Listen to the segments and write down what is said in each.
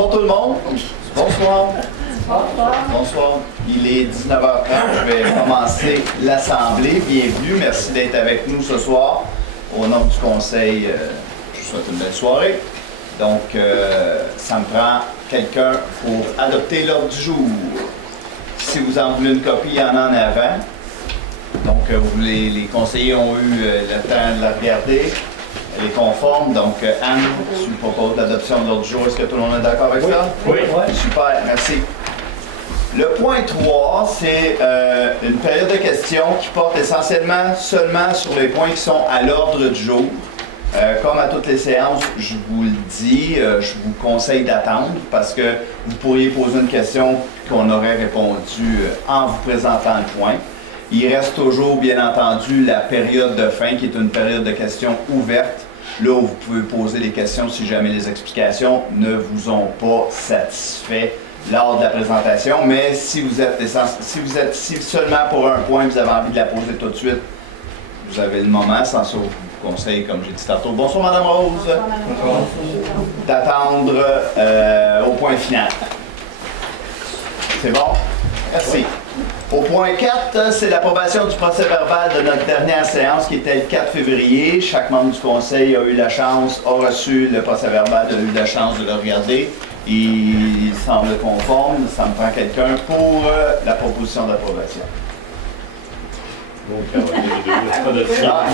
Bonsoir tout le monde. Bonsoir. Bonsoir. Il est 19h30. Je vais commencer l'Assemblée. Bienvenue. Merci d'être avec nous ce soir. Au nom du Conseil, je vous souhaite une belle soirée. Donc, ça me prend quelqu'un pour adopter l'ordre du jour. Si vous en voulez une copie, il y en a en avant. Donc, les conseillers ont eu le temps de la regarder. Elle est conforme. Donc, Anne, tu me proposes l'adoption de l'ordre du jour. Est-ce que tout le monde est d'accord avec ça? Oui. Super, merci. Le point 3, c'est une période de questions qui porte essentiellement seulement sur les points qui sont à l'ordre du jour. Comme à toutes les séances, je vous le dis, je vous conseille d'attendre parce que vous pourriez poser une question qu'on aurait répondu en vous présentant le point. Il reste toujours, bien entendu, la période de fin qui est une période de questions ouverte. Là où vous pouvez poser les questions si jamais les explications ne vous ont pas satisfait lors de la présentation. Mais si vous êtes ici seulement pour un point, vous avez envie de la poser tout de suite, vous avez le moment, sans ça, je vous conseille, comme j'ai dit tantôt. Bonsoir, Mme Rose. Bonsoir, Mme Rose. D'attendre au point final. C'est bon? Merci. Au point 4, c'est l'approbation du procès-verbal de notre dernière séance qui était le 4 février. Chaque membre du Conseil a reçu le procès-verbal, a eu la chance de le regarder. Il semble conforme. Ça me prend quelqu'un pour la proposition d'approbation.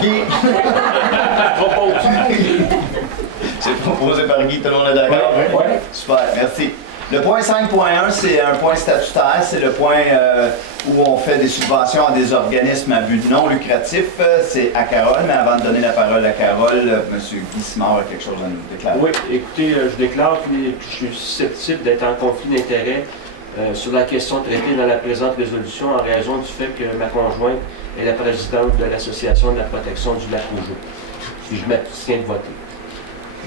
Guy. C'est proposé par Guy, tout le monde est d'accord? Oui. Super, merci. Le point 5.1, c'est un point statutaire, c'est le point où on fait des subventions à des organismes à but non lucratif. C'est à Carole, mais avant de donner la parole à Carole, M. Guy Simard a quelque chose à nous déclarer. Oui, écoutez, je déclare que je suis susceptible d'être en conflit d'intérêts sur la question traitée dans la présente résolution en raison du fait que ma conjointe est la présidente de l'Association de la protection du lac Rougeau. Puis je m'abstiens de voter.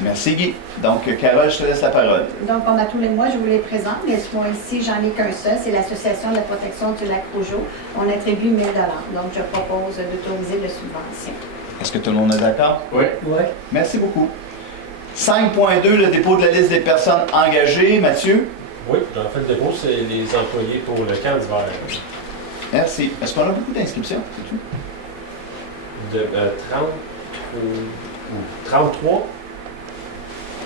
Merci Guy. Donc, Carole, je te laisse la parole. Donc, on a tous les mois, je vous les présente, mais ce mois-ci, j'en ai qu'un seul, c'est l'Association de la protection du lac Rougeau. On attribue 1 000 $. Donc, je propose d'autoriser la subvention. Est-ce que tout le monde est d'accord? Oui. Merci beaucoup. 5.2, le dépôt de la liste des personnes engagées. Mathieu? Oui, en fait, le dépôt, c'est les employés pour le camp d'hiver. Merci. Est-ce qu'on a beaucoup d'inscriptions? De 30 ou 33.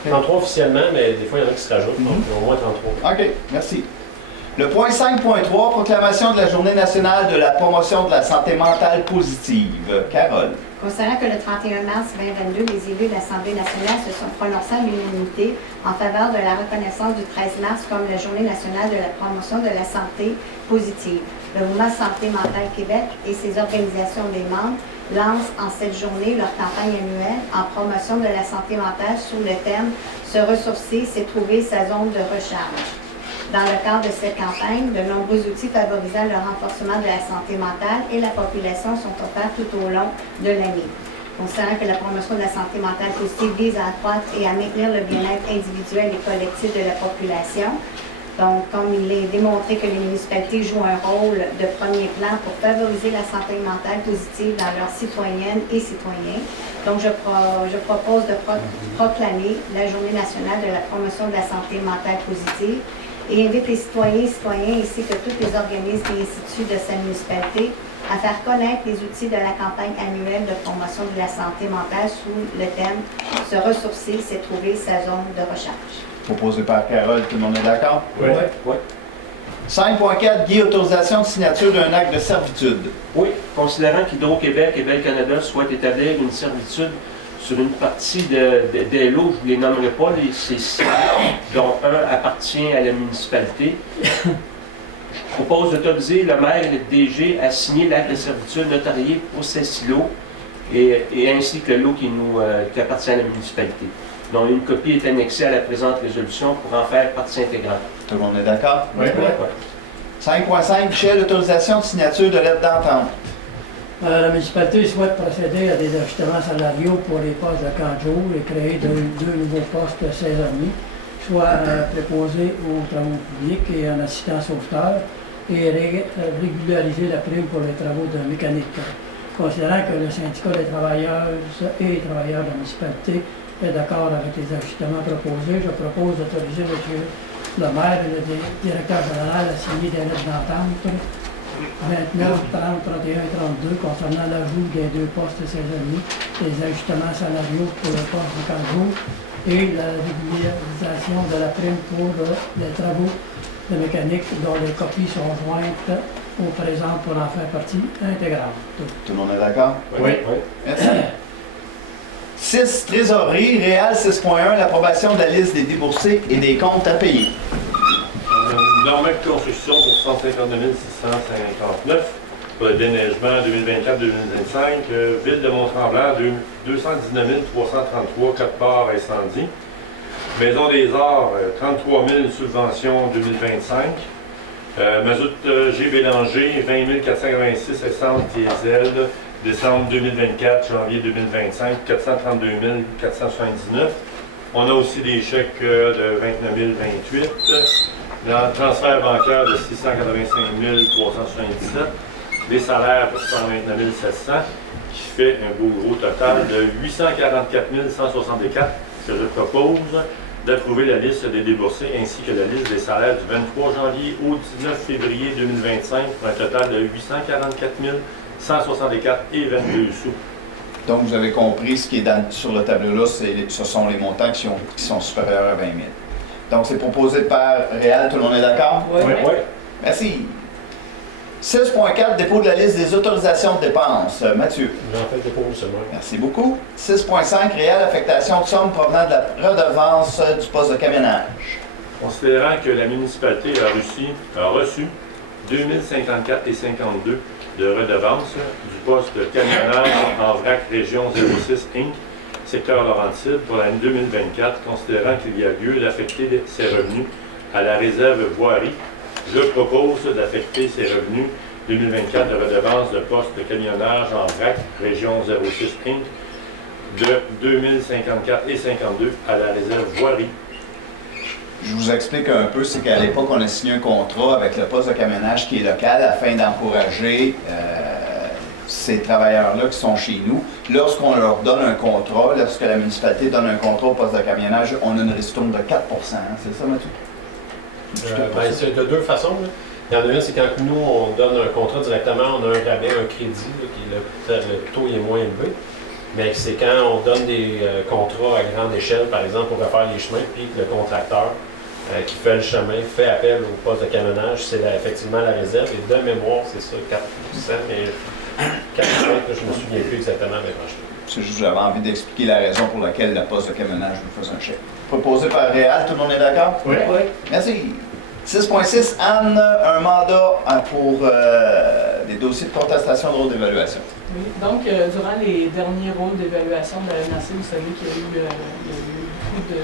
33 officiellement, mais des fois, il y en a qui se rajoutent, donc au moins 33. OK, merci. Le point 5.3, proclamation de la Journée nationale de la promotion de la santé mentale positive. Carole. Considérant que le 31 mars 2022, les élus de l'Assemblée nationale se sont prononcés à l'unanimité en faveur de la reconnaissance du 13 mars comme la Journée nationale de la promotion de la santé positive. Le mouvement Santé mentale Québec et ses organisations des membres lancent en cette journée leur campagne annuelle en promotion de la santé mentale sous le thème « Se ressourcer, c'est trouver sa zone de recharge ». Dans le cadre de cette campagne, de nombreux outils favorisant le renforcement de la santé mentale et la population sont offerts tout au long de l'année. Considérant que la promotion de la santé mentale positive vise à accroître et à maintenir le bien-être individuel et collectif de la population, donc, comme il est démontré que les municipalités jouent un rôle de premier plan pour favoriser la santé mentale positive dans leurs citoyennes et citoyens, donc je propose de proclamer la Journée nationale de la promotion de la santé mentale positive et invite les citoyens et citoyens ainsi que tous les organismes et instituts de sa municipalité à faire connaître les outils de la campagne annuelle de promotion de la santé mentale sous le thème « Se ressourcer, c'est trouver sa zone de recharge ». Proposé par Carole, tout le monde est d'accord? Oui. 5.4, Guy, autorisation de signature d'un acte de servitude. Oui, considérant qu'Hydro-Québec et Bell Canada souhaitent établir une servitude sur une partie des lots, je ne les nommerai pas, ces 6, dont un appartient à la municipalité. Je propose d'autoriser le maire et le DG à signer l'acte de servitude notarié pour ces 6 lots et ainsi que le lot qui appartient à la municipalité, dont une copie est annexée à la présente résolution pour en faire partie intégrante. Tout le monde est d'accord? Oui. 5.5, Michel, autorisation de signature de lettre d'entente. La municipalité souhaite procéder à des ajustements salariaux pour les postes de 4 jours et créer deux nouveaux postes saisonniers, soit préposés aux travaux publics et en assistant sauveteur, et régulariser la prime pour les travaux de mécanique. Considérant que le syndicat des travailleuses et travailleurs de la municipalité est d'accord avec les ajustements proposés, je propose d'autoriser M. le maire et le directeur général à signer des lettres d'entente 29, 30, 31 et 32 concernant l'ajout des 2 postes saisonniers, les ajustements salariaux pour le poste de 4 jours et la régularisation de la prime pour les travaux de mécanique dont les copies sont jointes au présent pour en faire partie intégrante. Tout le monde est d'accord? Oui. Merci. 6. Trésorerie, Réal 6.1, l'approbation de la liste des déboursés et des comptes à payer. Normal de construction pour 152 659 pour le déneigement 2024-2025. Ville de Mont-Tremblant, 219 333, 4 parts incendies. Maison des Arts, 33 000 subvention 2025. Mazout G. Bélanger, 20 486 essence diesel, décembre 2024, janvier 2025, 432 479. On a aussi des chèques de 29 028. Le transfert bancaire de 685 377. Les salaires pour 129 700, qui fait un beau gros total de 844 164, que je propose d'approuver la liste des déboursés ainsi que la liste des salaires du 23 janvier au 19 février 2025 pour un total de 844 164 et 22 sous. Donc, vous avez compris, ce qui est sur le tableau-là, ce sont les montants qui sont supérieurs à 20 000. Donc, c'est proposé par Réal. Tout le monde est d'accord? Oui. Merci. 6.4, dépôt de la liste des autorisations de dépenses. Mathieu. J'en fais le dépôt seulement. Merci beaucoup. 6.5, Réal, affectation de sommes provenant de la redevance du poste de camionnage. Considérant que la municipalité a reçu 2054 et 52 de redevance du poste de camionnage en vrac région 06 Inc., secteur Laurentide, pour l'année 2024, considérant qu'il y a lieu d'affecter ces revenus à la réserve voirie, je propose d'affecter ces revenus 2024 de redevance de poste de camionnage en vrac région 06 Inc. de 2054 et 52 à la réserve voirie. Je vous explique un peu, c'est qu'à l'époque, on a signé un contrat avec le poste de camionnage qui est local afin d'encourager ces travailleurs-là qui sont chez nous. Lorsqu'on leur donne un contrat, lorsque la municipalité donne un contrat au poste de camionnage, on a une ristourne de 4 hein, c'est ça, Mathieu? C'est de 2 façons. Là. Il y en a une, c'est quand nous, on donne un contrat directement, on a un rabais, un crédit, là, qui le taux est moins élevé. Mais c'est quand on donne des contrats à grande échelle, par exemple, pour refaire les chemins, puis le contracteur qui fait le chemin fait appel au poste de camionnage, c'est effectivement la réserve. Et de mémoire, c'est ça, 4 mais 4 je me souviens plus exactement, mais franchement. C'est juste que j'avais envie d'expliquer la raison pour laquelle le poste de camionnage nous faisait un chèque. Proposé par Réal, tout le monde est d'accord? Oui. Merci. 6.6, Anne, un mandat pour des dossiers de contestation de rôle d'évaluation. Oui, donc durant les derniers rôles d'évaluation de la MRC, vous savez qu'il y a eu beaucoup de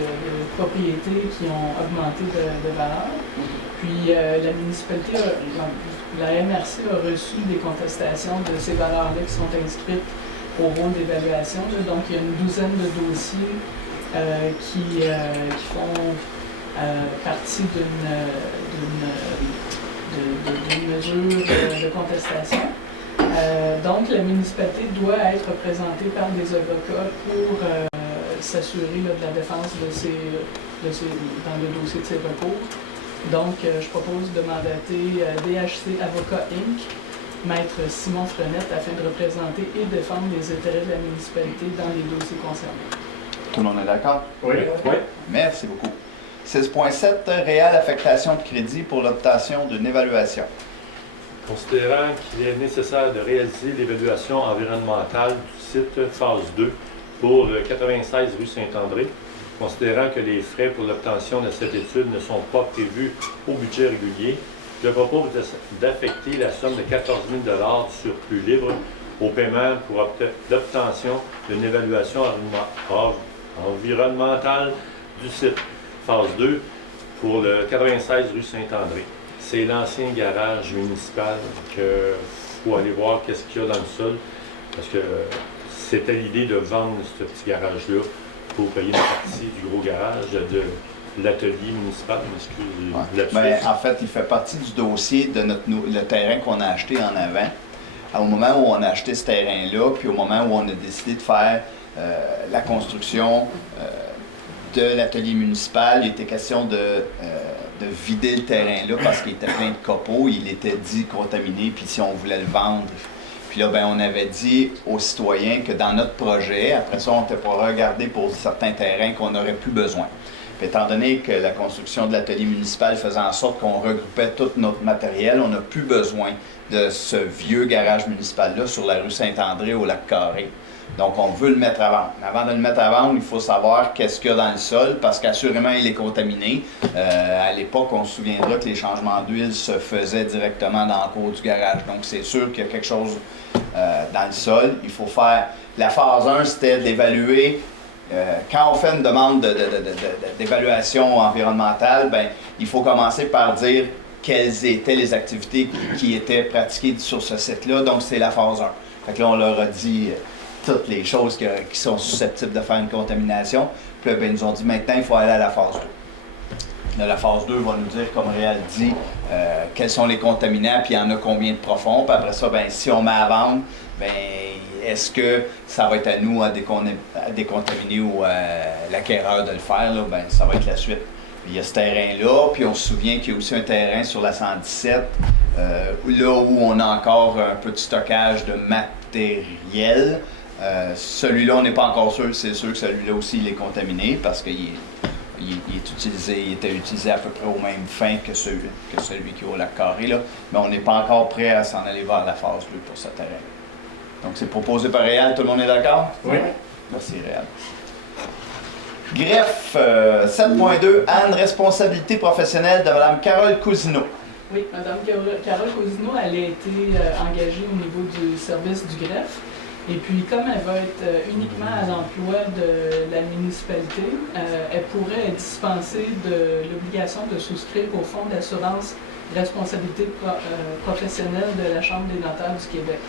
propriétés qui ont augmenté de valeur. Puis la municipalité, la MRC a reçu des contestations de ces valeurs-là qui sont inscrites au rôle d'évaluation. Donc il y a une douzaine de dossiers qui font partie d'une mesure de contestation. Donc, la municipalité doit être représentée par des avocats pour s'assurer de la défense dans le dossier de ces recours. Donc, je propose de mandater DHC Avocat Inc., Maître Simon Frenette, afin de représenter et défendre les intérêts de la municipalité dans les dossiers concernés. Tout le monde est d'accord? Oui. Merci beaucoup. 6.7, Réal affectation de crédit pour l'obtention d'une évaluation. Considérant qu'il est nécessaire de réaliser l'évaluation environnementale du site phase 2 pour le 96 rue Saint-André, considérant que les frais pour l'obtention de cette étude ne sont pas prévus au budget régulier, je propose d'affecter la somme de 14 000 du surplus libre au paiement pour l'obtention d'une évaluation environnementale du site phase 2 pour le 96 rue Saint-André. C'est l'ancien garage municipal qu'il faut aller voir qu'est-ce qu'il y a dans le sol, parce que c'était l'idée de vendre ce petit garage-là pour payer une partie du gros garage de l'atelier municipal. En fait, il fait partie du dossier de le terrain qu'on a acheté en avant. Au moment où on a acheté ce terrain-là, puis au moment où on a décidé de faire la construction de l'atelier municipal. Il était question de vider le terrain là parce qu'il était plein de copeaux. Il était dit contaminé, puis si on voulait le vendre. Puis là, ben, on avait dit aux citoyens que dans notre projet, après ça, on était pas regardé pour certains terrains qu'on n'aurait plus besoin. Puis, étant donné que la construction de l'atelier municipal faisait en sorte qu'on regroupait tout notre matériel, on n'a plus besoin de ce vieux garage municipal-là sur la rue Saint-André au Lac-Carré. Donc, on veut le mettre à vendre. Mais avant de le mettre à vendre, il faut savoir qu'est-ce qu'il y a dans le sol, parce qu'assurément, il est contaminé. À l'époque, on se souviendra que les changements d'huile se faisaient directement dans le cours du garage. Donc, c'est sûr qu'il y a quelque chose dans le sol. Il faut faire... La phase 1, c'était d'évaluer... quand on fait une demande d'évaluation environnementale, ben, il faut commencer par dire quelles étaient les activités qui étaient pratiquées sur ce site-là. Donc, c'est la phase 1. Fait que là, on leur a dit toutes les choses qui sont susceptibles de faire une contamination. Puis là, ben, ils nous ont dit maintenant, il faut aller à la phase 2. Là, la phase 2 va nous dire, comme Réal dit, quels sont les contaminants, puis il y en a combien de profonds. Puis après ça, ben, si on met à vendre, ben, est-ce que ça va être à nous à décontaminer ou à l'acquéreur de le faire? Là? Ben, ça va être la suite. Puis il y a ce terrain-là, puis on se souvient qu'il y a aussi un terrain sur la 117, là où on a encore un peu de stockage de matériel. Celui-là, on n'est pas encore sûr. C'est sûr que celui-là aussi, il est contaminé parce qu'il il était utilisé à peu près aux mêmes fins que celui qui est au Lac-Carré. Là. Mais on n'est pas encore prêt à s'en aller vers la phase 2 pour ce terrain. Donc, c'est proposé par Réal. Tout le monde est d'accord? Oui. Merci, Réal. Greffe 7.2, Anne, responsabilité professionnelle de Mme Carole Cousineau. Oui, Mme Carole Cousineau, elle a été engagée au niveau du service du greffe. Et puis, comme elle va être uniquement à l'emploi de la municipalité, elle pourrait être dispensée de l'obligation de souscrire au Fonds d'assurance responsabilité professionnelle de la Chambre des notaires du Québec.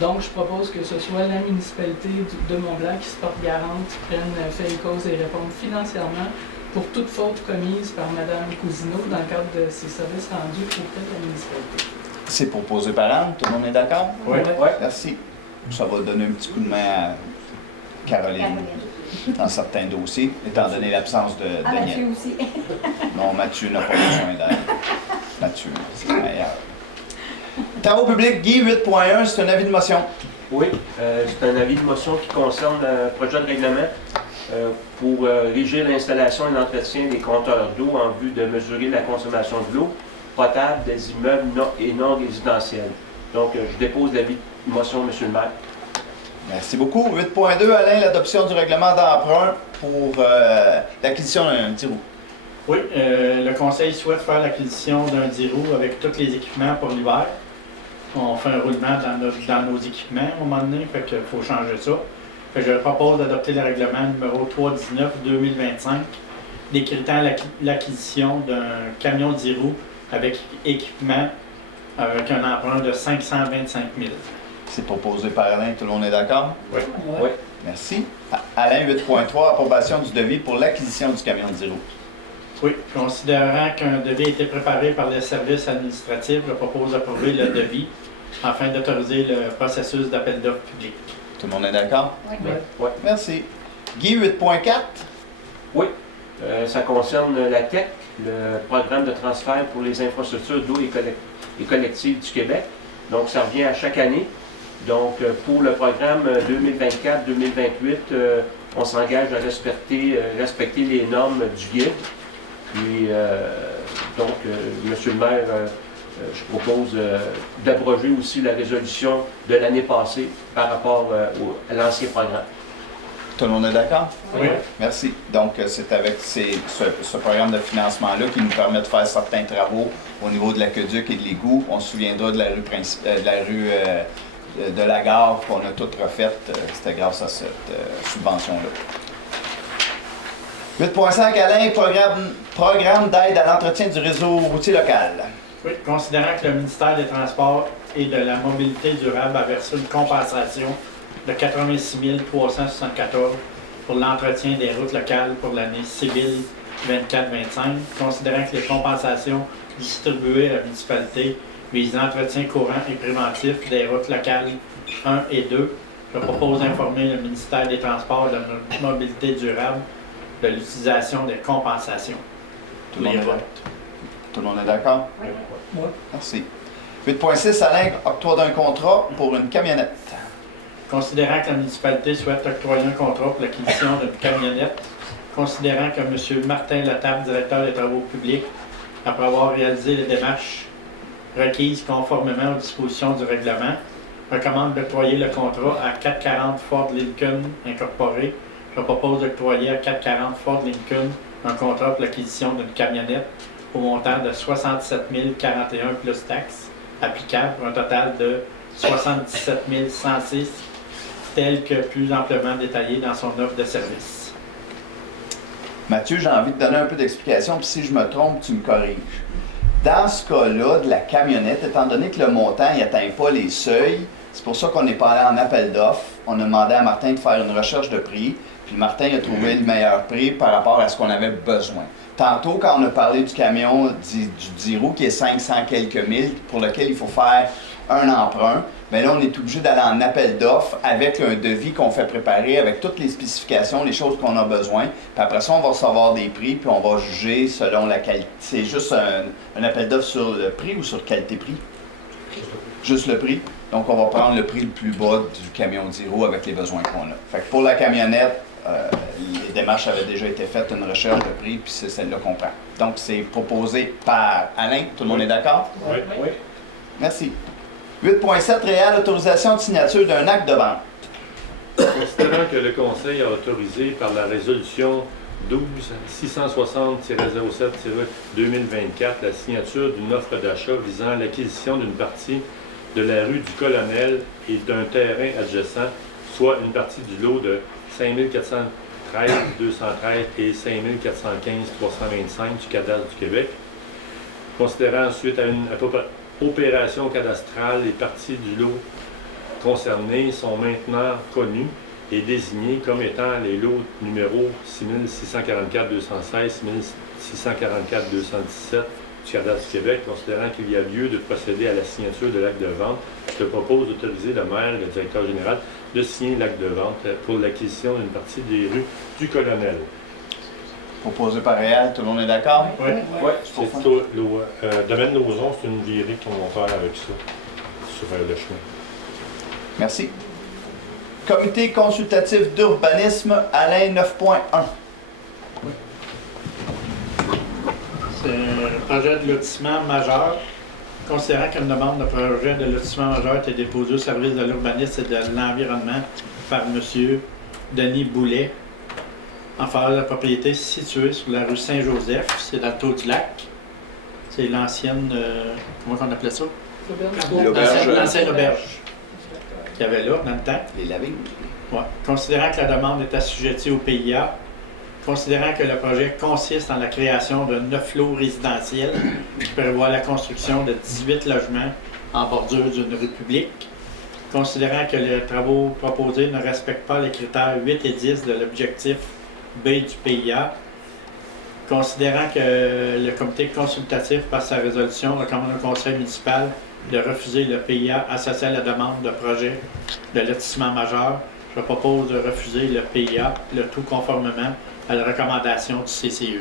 Donc, je propose que ce soit la municipalité de Mont-Blanc qui se porte garante, qui prenne fait et cause et réponde financièrement pour toute faute commise par Mme Cousineau dans le cadre de ses services rendus auprès de la municipalité. C'est proposé par Anne. Tout le monde est d'accord? Oui. Oui. Merci. Ça va donner un petit coup de main à Caroline dans certains dossiers, étant donné l'absence de Daniel. Mathieu aussi. Non, Mathieu n'a pas besoin d'aide. Mathieu, c'est le meilleur. Travaux publics, Guy 8.1, c'est un avis de motion. Oui, c'est un avis de motion qui concerne le projet de règlement pour régir l'installation et l'entretien des compteurs d'eau en vue de mesurer la consommation de l'eau potable des immeubles non résidentiels. Donc, je dépose l'avis de motion, M. le maire. Merci beaucoup. 8.2, Alain, l'adoption du règlement d'emprunt pour l'acquisition d'un 10 roues. Oui, le conseil souhaite faire l'acquisition d'un 10 roues avec tous les équipements pour l'hiver. On fait un roulement dans nos équipements à un moment donné, fait qu'il faut changer ça. Fait que je propose d'adopter le règlement numéro 319-2025 décrétant l'acquisition d'un camion 10 roues avec équipement avec un emprunt de 525 000. C'est proposé par Alain. Tout le monde est d'accord? Oui. Oui. Merci. Alain 8.3, approbation du devis pour l'acquisition du camion 10 roues. Oui, considérant qu'un devis a été préparé par le service administratif, je propose d'approuver le devis afin d'autoriser le processus d'appel d'offres public. Tout le monde est d'accord? Oui. Oui. Merci. Guy 8.4, Oui, ça concerne la TEC, le programme de transfert pour les infrastructures d'eau et collectives du Québec. Donc, ça revient à chaque année. Donc, pour le programme 2024-2028, on s'engage à respecter les normes du guide. Puis, donc, Monsieur le maire, je propose d'abroger aussi la résolution de l'année passée par rapport à l'ancien programme. tout le monde est d'accord? Oui. Merci. Donc, c'est avec ce programme de financement-là qui nous permet de faire certains travaux au niveau de l'aqueduc et de l'égout. On se souviendra de la rue de la gare qu'on a toute refaite. C'était grâce à cette subvention-là. 8.5, Alain, programme d'aide à l'entretien du réseau routier local. Oui, considérant que le ministère des Transports et de la Mobilité durable a versé une compensation de 86 374 pour l'entretien des routes locales pour l'année civile 24-25, considérant que les compensations distribuées à la municipalité visent l'entretien courant et préventif des routes locales 1 et 2, je propose d'informer le ministère des Transports et de la Mobilité durable de l'utilisation des compensations. Tout le monde est d'accord? Oui. Oui. Merci. 8.6, Alain, octroi d'un contrat pour une camionnette. Considérant que la municipalité souhaite octroyer un contrat pour l'acquisition d'une camionnette, considérant que M. Martin Latable, directeur des travaux publics, après avoir réalisé les démarches requises conformément aux dispositions du règlement, recommande d'octroyer le contrat à 440 Ford Lincoln Incorporé. Je propose d'octroyer à 440 Ford Lincoln un contrat pour l'acquisition d'une camionnette au montant de 67 041 plus taxes applicables pour un total de 77 106, tel que plus amplement détaillé dans son offre de service. Mathieu, j'ai envie de donner un peu d'explication, puis si je me trompe, tu me corriges. Dans ce cas-là, de la camionnette, étant donné que le montant n'atteint pas les seuils, c'est pour ça qu'on n'est pas allé en appel d'offres. On a demandé à Martin de faire une recherche de prix, puis Martin a trouvé le meilleur prix par rapport à ce qu'on avait besoin. Tantôt, quand on a parlé du camion du 10 roues, qui est 500 quelques mille, pour lequel il faut faire un emprunt, bien là, on est obligé d'aller en appel d'offres avec un devis qu'on fait préparer, avec toutes les spécifications, les choses qu'on a besoin. Puis après ça, on va recevoir des prix, puis on va juger selon la qualité. C'est juste un appel d'offres sur le prix ou sur qualité-prix? Juste le prix. Donc, on va prendre le prix le plus bas du camion 10 roues avec les besoins qu'on a. Fait que pour la camionnette, les démarches avaient déjà été faites, une recherche de prix, puis c'est celle-là qu'on prend. Donc, c'est proposé par Alain. Tout le monde est d'accord? Oui. Oui. Merci. 8.7, réelle autorisation de signature d'un acte de vente. Considérant que le Conseil a autorisé par la résolution 12-660-07-2024 la signature d'une offre d'achat visant l'acquisition d'une partie de la rue du Colonel et d'un terrain adjacent, soit une partie du lot de 5413 213 et 5415 325 du cadastre du Québec. Considérant suite à une opération cadastrale, les parties du lot concernées sont maintenant connues et désignées comme étant les lots numéro 6644-216, 6644-217 du cadastre du Québec. Considérant qu'il y a lieu de procéder à la signature de l'acte de vente, je propose d'autoriser le maire, le directeur général, de signer l'acte de vente pour l'acquisition d'une partie des rues du Colonel. Proposé par Réal, tout le monde est d'accord? Oui. Oui. C'est domaine Lauson, c'est une virée qu'on va faire avec ça, sur le chemin. Merci. Comité consultatif d'urbanisme, Alain 9.1. C'est un projet de lotissement majeur. Considérant qu'une demande de projet de lotissement majeur a été déposée au service de l'urbanisme et de l'environnement par M. Denis Boulet, en faveur de la propriété située sur la rue Saint-Joseph, c'est dans le Tour-du-Lac. C'est l'ancienne, comment on appelait ça? L'auberge. L'ancienne auberge qu'il y avait là, dans le temps. Les lavings. Ouais. Considérant que la demande est assujettie au PIA, considérant que le projet consiste en la création de 9 lots résidentiels qui prévoit la construction de 18 logements en bordure d'une rue publique, considérant que les travaux proposés ne respectent pas les critères 8 et 10 de l'objectif B du PIA, considérant que le comité consultatif, par sa résolution, recommande au conseil municipal de refuser le PIA associé à la demande de projet de lotissement majeur, je propose de refuser le PIA, le tout conformément à la recommandation du CCE.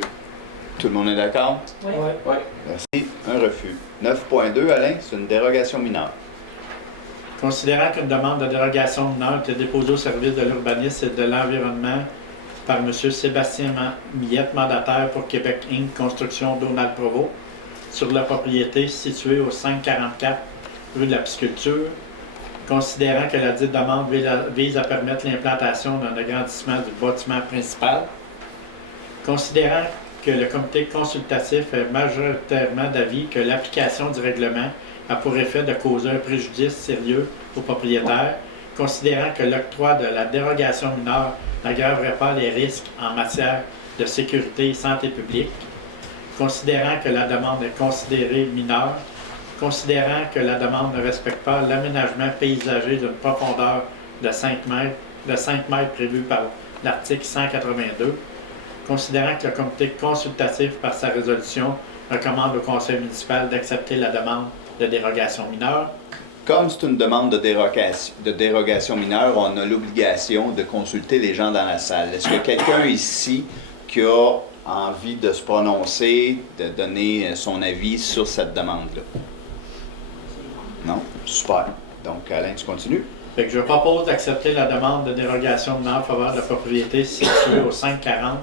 Tout le monde est d'accord? Oui. Oui. Merci. Un refus. 9.2, Alain, c'est une dérogation mineure. Considérant qu'une demande de dérogation mineure a été déposée au service de l'urbanisme et de l'environnement par M. Sébastien Millette, mandataire pour Québec Inc. Construction Donald Provost, sur la propriété située au 544 rue de la Pisciculture, considérant que la dite demande vise à permettre l'implantation d'un agrandissement du bâtiment principal, considérant que le comité consultatif est majoritairement d'avis que l'application du règlement a pour effet de causer un préjudice sérieux aux propriétaires, considérant que l'octroi de la dérogation mineure n'aggraverait pas les risques en matière de sécurité et santé publique, considérant que la demande est considérée mineure, considérant que la demande ne respecte pas l'aménagement paysager d'une profondeur de 5 mètres prévu par l'article 182, considérant que le comité consultatif, par sa résolution, recommande au conseil municipal d'accepter la demande de dérogation mineure, comme c'est une demande de dérogation mineure, on a l'obligation de consulter les gens dans la salle. Est-ce qu'il y a quelqu'un ici qui a envie de se prononcer, de donner son avis sur cette demande-là? Non? Super. Donc, Alain, tu continues? Fait que je propose d'accepter la demande de dérogation mineure en faveur de la propriété située au 540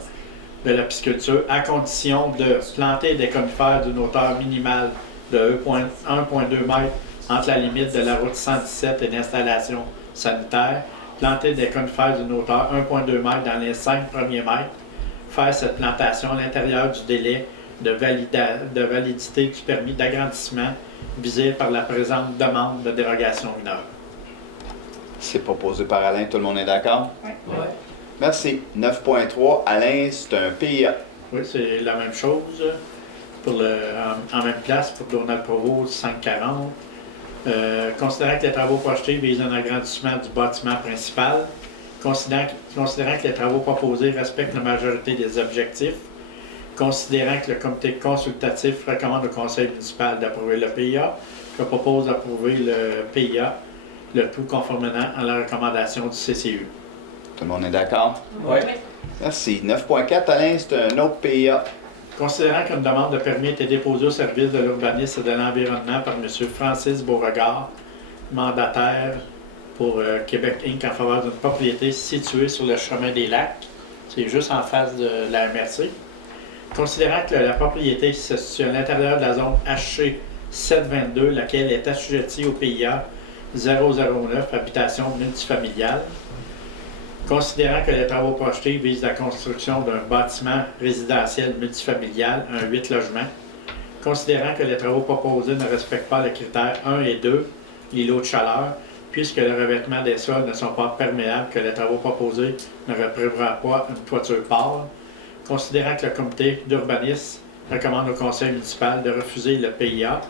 de la pisciculture à condition de planter des conifères d'une hauteur minimale de 1,2 m entre la limite de la route 117 et l'installation sanitaire, planter des conifères d'une hauteur 1,2 m dans les 5 premiers mètres, faire cette plantation à l'intérieur du délai de validité du permis d'agrandissement visé par la présente demande de dérogation mineure. C'est proposé par Alain. Tout le monde est d'accord? Oui. Ouais. Merci. 9.3. Alain, c'est un PIA. Oui, c'est la même chose. En même place pour Donald Provost, 540. Considérant que les travaux projetés visent un agrandissement du bâtiment principal, considérant que les travaux proposés respectent la majorité des objectifs, considérant que le comité consultatif recommande au conseil municipal d'approuver le PIA, je propose d'approuver le PIA, le tout conformément à la recommandation du CCU. Tout le monde est d'accord? Oui. Merci. 9.4. Alain, c'est un autre PIA. Considérant qu'une demande de permis a été déposée au service de l'urbanisme et de l'environnement par M. Francis Beauregard, mandataire pour Québec Inc. en faveur d'une propriété située sur le chemin des Lacs, c'est juste en face de la MRC. Considérant que la propriété se situe à l'intérieur de la zone HC 722, laquelle est assujettie au PIA 009, habitation multifamiliale. Considérant que les travaux projetés visent la construction d'un bâtiment résidentiel multifamilial, un 8 logements. Considérant que les travaux proposés ne respectent pas les critères 1 et 2, l'îlot de chaleur, puisque le revêtement des sols ne sont pas perméables, que les travaux proposés ne reprévoient pas une toiture pâle. Considérant que le comité d'urbanisme recommande au conseil municipal de refuser le PIA,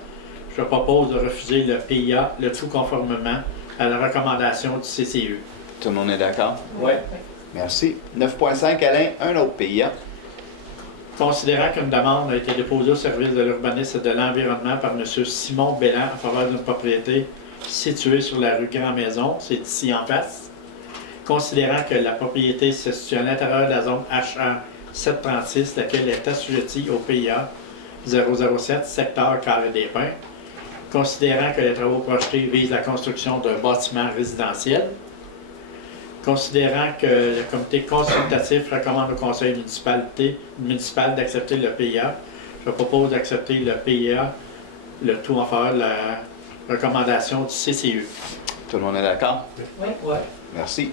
je propose de refuser le PIA, le tout conformément à la recommandation du CCU. Tout le monde est d'accord? Oui. Merci. 9.5. Alain, un autre PIA. Considérant qu'une demande a été déposée au service de l'urbanisme et de l'environnement par M. Simon Belland en faveur d'une propriété située sur la rue Grand-Maison, c'est ici en face. Considérant que la propriété se situe à l'intérieur de la zone HA 736, laquelle est assujettie au PIA 007, secteur Carré des Pins. Considérant que les travaux projetés visent la construction d'un bâtiment résidentiel. Considérant que le comité consultatif recommande au conseil municipal d'accepter le PIA, je propose d'accepter le PIA, le tout en faveur de la recommandation du CCU. Tout le monde est d'accord? Oui. Ouais. Merci.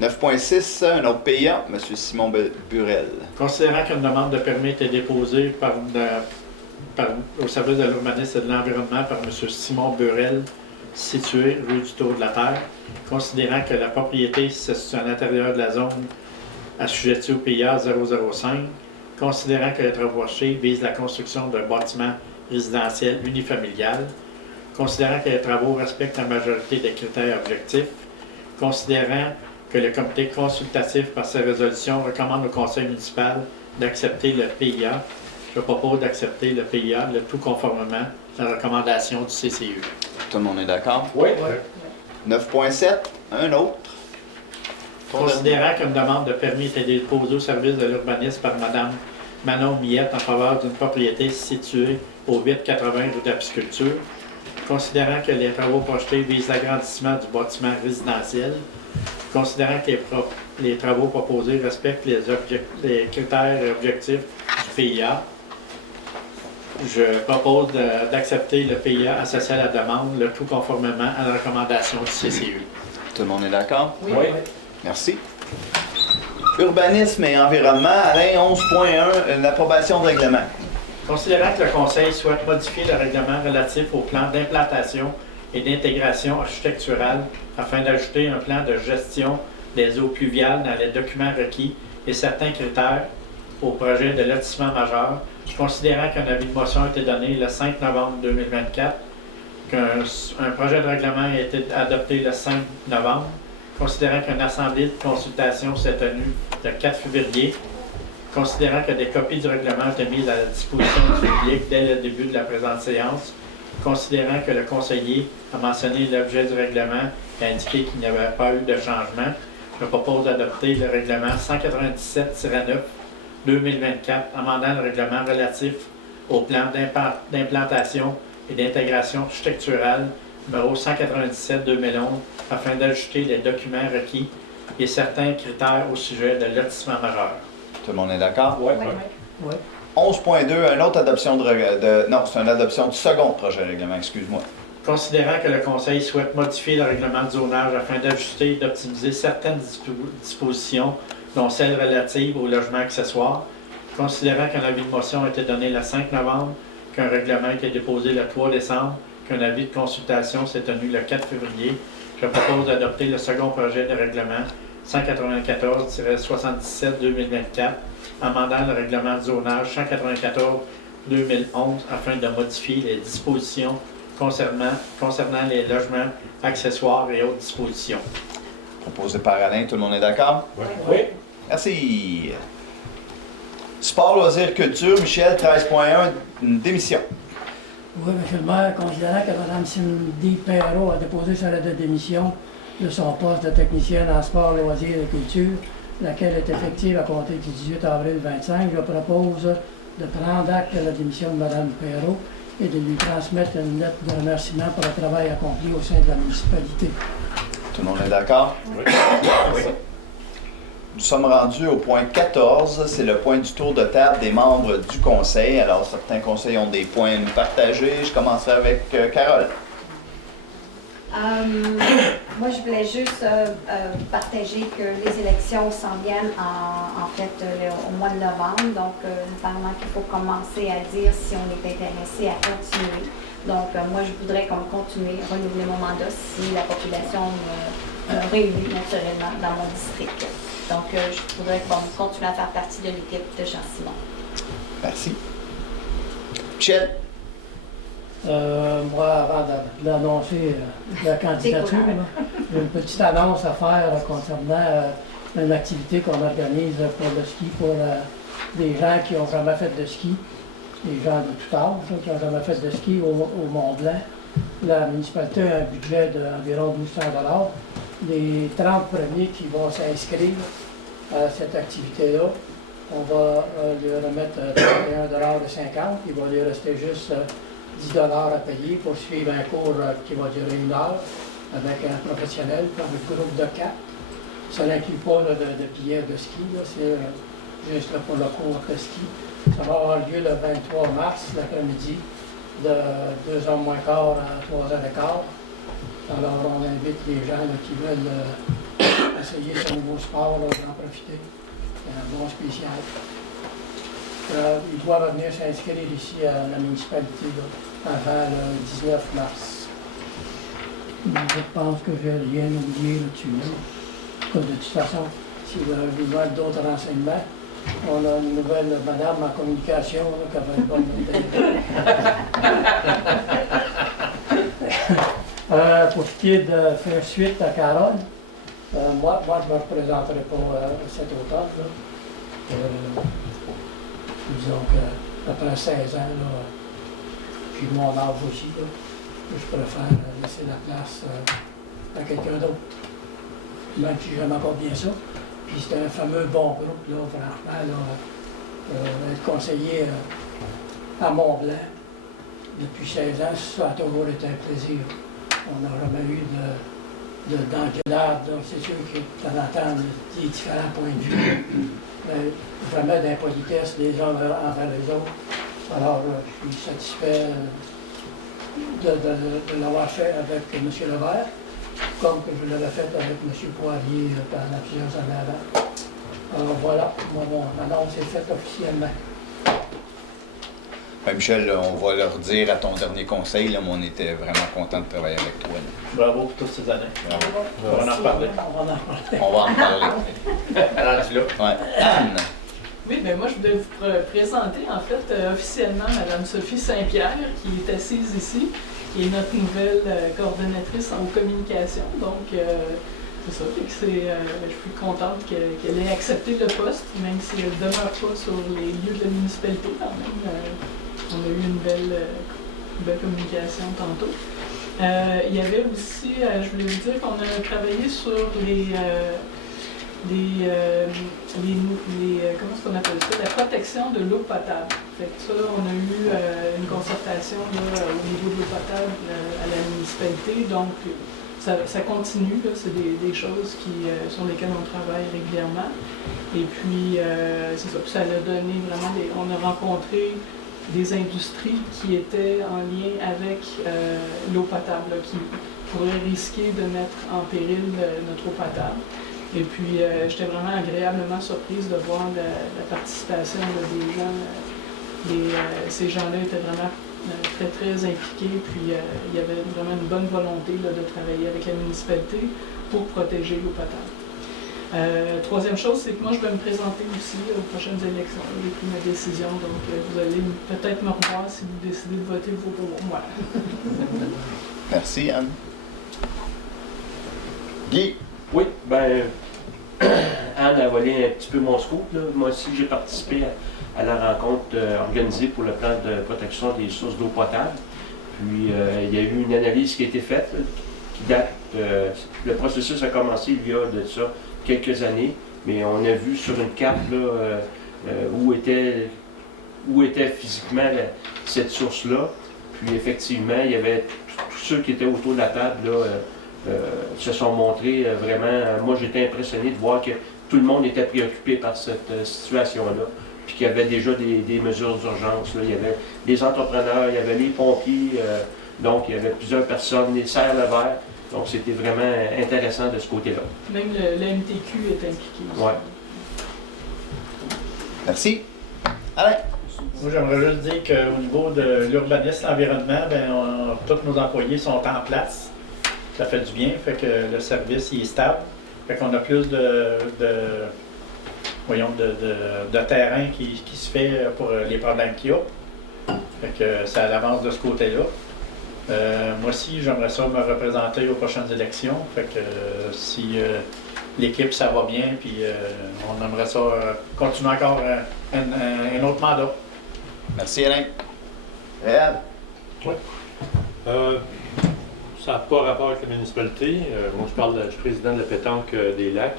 9.6. Un autre PIA. M. Simon Burel. Considérant qu'une demande de permis était déposée au service de l'urbanisme et de l'environnement par M. Simon Burel, situé rue du Tour de la Terre, considérant que la propriété se situe à l'intérieur de la zone assujettie au PIA 005, considérant que les travaux projetés visent la construction d'un bâtiment résidentiel unifamilial, considérant que les travaux respectent la majorité des critères objectifs, considérant que le comité consultatif par sa résolution recommande au conseil municipal d'accepter le PIA, je propose d'accepter le PIA, le tout conformément à la recommandation du CCU. Tout le monde est d'accord? Oui. 9.7. Un autre. Considérant qu'une demande de permis était déposée au service de l'urbanisme par Mme Manon Millette en faveur d'une propriété située au 880 rue de la Pisciculture, considérant que les travaux projetés visent l'agrandissement du bâtiment résidentiel, considérant que les travaux proposés respectent les critères et objectifs du PIA, je propose d'accepter le PIA associé à la demande, le tout conformément à la recommandation du CCU. Tout le monde est d'accord? Oui. Merci. Urbanisme et environnement. Alain, 11.1. L'approbation de règlement. Considérant que le Conseil souhaite modifier le règlement relatif au plan d'implantation et d'intégration architecturale afin d'ajouter un plan de gestion des eaux pluviales dans les documents requis et certains critères au projet de lotissement majeur, considérant qu'un avis de motion a été donné le 5 novembre 2024, qu'un projet de règlement a été adopté le 5 novembre, considérant qu'une assemblée de consultation s'est tenue le 4 février, considérant que des copies du règlement étaient mises à la disposition du public dès le début de la présente séance, considérant que le conseiller a mentionné l'objet du règlement et a indiqué qu'il n'y avait pas eu de changement, je propose d'adopter le règlement 197-9-2024, amendant le règlement relatif au plan d'implantation et d'intégration structurale numéro 197-2011 afin d'ajouter les documents requis et certains critères au sujet de lotissement majeur. Tout le monde est d'accord? Ouais. Oui. 11.2, une autre adoption non, c'est une adoption du second projet de règlement, excuse-moi. Considérant que le Conseil souhaite modifier le règlement de zonage afin d'ajuster et d'optimiser certaines dispositions, dont celles relatives au logement accessoire, considérant qu'un avis de motion a été donné le 5 novembre, qu'un règlement a été déposé le 3 décembre, qu'un avis de consultation s'est tenu le 4 février, je propose d'adopter le second projet de règlement 194-77-2024, amendant le règlement de zonage 194-2011 afin de modifier les dispositions concernant les logements accessoires et autres dispositions. Proposé par Alain, tout le monde est d'accord? Oui. Merci. Sport, loisirs, culture, Michel, 13.1, une démission. Oui, M. le maire, considérant que Mme Cindy Perrault a déposé sa lettre de démission de son poste de technicienne en sport, loisirs et culture, laquelle est effective à compter du 18 avril 2025, je propose de prendre acte de la démission de Mme Perrault et de lui transmettre une lettre de remerciement pour le travail accompli au sein de la municipalité. Tout le monde est d'accord? Oui. Nous sommes rendus au point 14, c'est le point du tour de table des membres du conseil. Alors, certains conseils ont des points à nous partager. Je commencerai avec Carole. Moi, je voulais juste partager que les élections s'en viennent au mois de novembre. Donc, apparemment qu'il faut commencer à dire si on est intéressé à continuer. Donc, moi, je voudrais qu'on continue, renouveler mon mandat si la population me réunit naturellement dans mon district. Donc, je voudrais qu'on continue à faire partie de l'équipe de Jean-Simon. Merci. Michel. Moi, avant d'annoncer la candidature, j'ai une petite annonce à faire concernant une activité qu'on organise pour le ski, pour des gens qui n'ont jamais fait de ski, des gens de tout âge qui n'ont jamais fait de ski au Mont-Blanc. La municipalité a un budget d'environ 1200 $. Les 30 premiers qui vont s'inscrire à cette activité-là, on va lui remettre 31,50 $. Il va lui rester juste 10 $ à payer pour suivre un cours qui va durer 1 heure avec un professionnel, avec un groupe de 4. Ça n'inclut pas de billets de ski, c'est juste là, pour le cours de ski. Ça va avoir lieu le 23 mars, l'après-midi, de 2h moins quart à 3h15. Alors on invite les gens là, qui veulent essayer ce nouveau sport, d'en profiter. C'est un bon spécial. Ils doivent venir s'inscrire ici à la municipalité là, avant le 19 mars. Je pense que je n'ai rien oublié là-dessus. De toute façon, si vous avez besoin d'autres renseignements, on a une nouvelle madame en communication là, qui avait une bonne idée. Pour ce qui est de faire suite à Carole, moi je ne me représenterai pas cet automne. Disons qu'après 16 ans, j'ai mon âge aussi, là, je préfère laisser la place à quelqu'un d'autre. Même si je n'aime pas bien ça. Puis c'est un fameux bon groupe, là, franchement, être conseiller à Mont-Blanc depuis 16 ans, ça a toujours été un plaisir. On n'a jamais eu d'engueulade, c'est sûr qu'il y a de temps en temps des différents points de vue. Mais vraiment d'impolitesse des uns envers les autres. Alors, je suis satisfait de l'avoir fait avec M. Levert, comme que je l'avais fait avec M. Poirier pendant plusieurs années avant. Alors voilà, mon annonce est faite officiellement. Ben Michel, on va leur dire à ton dernier conseil, là, mais on était vraiment content de travailler avec toi. Là. Bravo pour toutes ces années. Bravo. On va en reparler. On va en parler. Rendu là. Ouais. Anne. Oui, bien moi je voulais vous présenter en fait officiellement Mme Sophie Saint-Pierre qui est assise ici, qui est notre nouvelle coordonnatrice en communication. Donc c'est ça, je suis contente qu'elle ait accepté le poste, même si elle ne demeure pas sur les lieux de la municipalité quand même. On a eu une belle belle communication tantôt. Il y avait aussi, je voulais vous dire qu'on a travaillé sur comment est-ce qu'on appelle ça? La protection de l'eau potable. Fait que ça, on a eu une concertation là, au niveau de l'eau potable à la municipalité. Donc, ça continue. C'est des choses sur lesquelles on travaille régulièrement. Et puis, c'est ça. Puis ça a donné vraiment on a rencontré des industries qui étaient en lien avec l'eau potable, là, qui pourraient risquer de mettre en péril notre eau potable. Et puis, j'étais vraiment agréablement surprise de voir la participation des gens. Ces gens-là étaient vraiment très, très impliqués. Puis, il y avait vraiment une bonne volonté là, de travailler avec la municipalité pour protéger l'eau potable. Troisième chose, c'est que moi, je vais me présenter aussi aux prochaines élections. J'ai pris ma décision, donc vous allez peut-être me revoir si vous décidez de voter pour moi. Merci, Anne. Guy? Oui, ben, Anne a volé un petit peu mon scoop. Là. Moi aussi, j'ai participé à la rencontre organisée pour le plan de protection des sources d'eau potable. Puis, il y a eu une analyse qui a été faite, là, qui date. Le processus a commencé il y a de ça quelques années, mais on a vu sur une carte là, où était physiquement cette source-là. Puis, effectivement, il y avait tous ceux qui étaient autour de la table là, se sont montrés vraiment. Moi, j'étais impressionné de voir que tout le monde était préoccupé par cette situation-là, puis qu'il y avait déjà des mesures d'urgence. Il y avait les entrepreneurs, il y avait les pompiers, donc il y avait plusieurs personnes, les serres le verre. Donc, c'était vraiment intéressant de ce côté-là. Même le MTQ est impliqué. Ouais. Merci. Alain? Moi, j'aimerais juste dire qu'au niveau de l'urbanisme, l'environnement, tous nos employés sont en place. Ça fait du bien, fait que le service il est stable. Fait qu'on a plus de terrain qui se fait pour les problèmes qu'il y a. Fait que ça avance de ce côté-là. Moi aussi, j'aimerais ça me représenter aux prochaines élections. Fait que si l'équipe, ça va bien, puis on aimerait ça continuer encore un autre mandat. Merci, Alain. Réal? Oui. Ça n'a pas rapport avec la municipalité. Moi, je suis président de la pétanque des Lacs.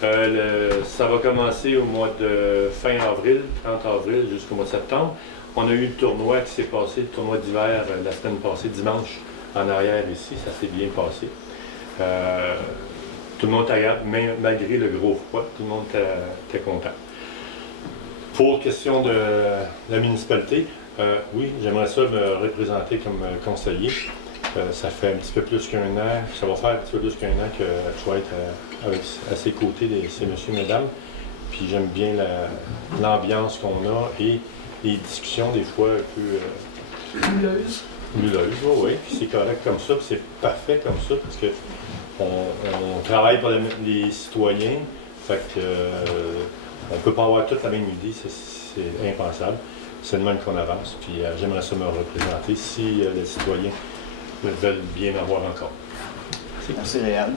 Ça va commencer au mois de fin avril, 30 avril, jusqu'au mois de septembre. On a eu le tournoi qui s'est passé, le tournoi d'hiver, la semaine passée, dimanche, en arrière ici. Ça s'est bien passé. Tout le monde était agréable, malgré le gros froid, tout le monde était content. Pour question de la municipalité, oui, j'aimerais ça me représenter comme conseiller. Ça fait un petit peu plus qu'un an, ça va faire un petit peu plus qu'un an que je vais être à ses côtés de ces messieurs et mesdames. Puis j'aime bien l'ambiance qu'on a et les discussions des fois un peu houleuses, oui. Puis c'est correct comme ça, puis c'est parfait comme ça, parce que on travaille pour les citoyens, fait que on peut pas avoir toute la même idée, c'est impensable. C'est de même qu'on avance, puis j'aimerais ça me représenter si les citoyens veulent bien avoir encore. Merci, Réal.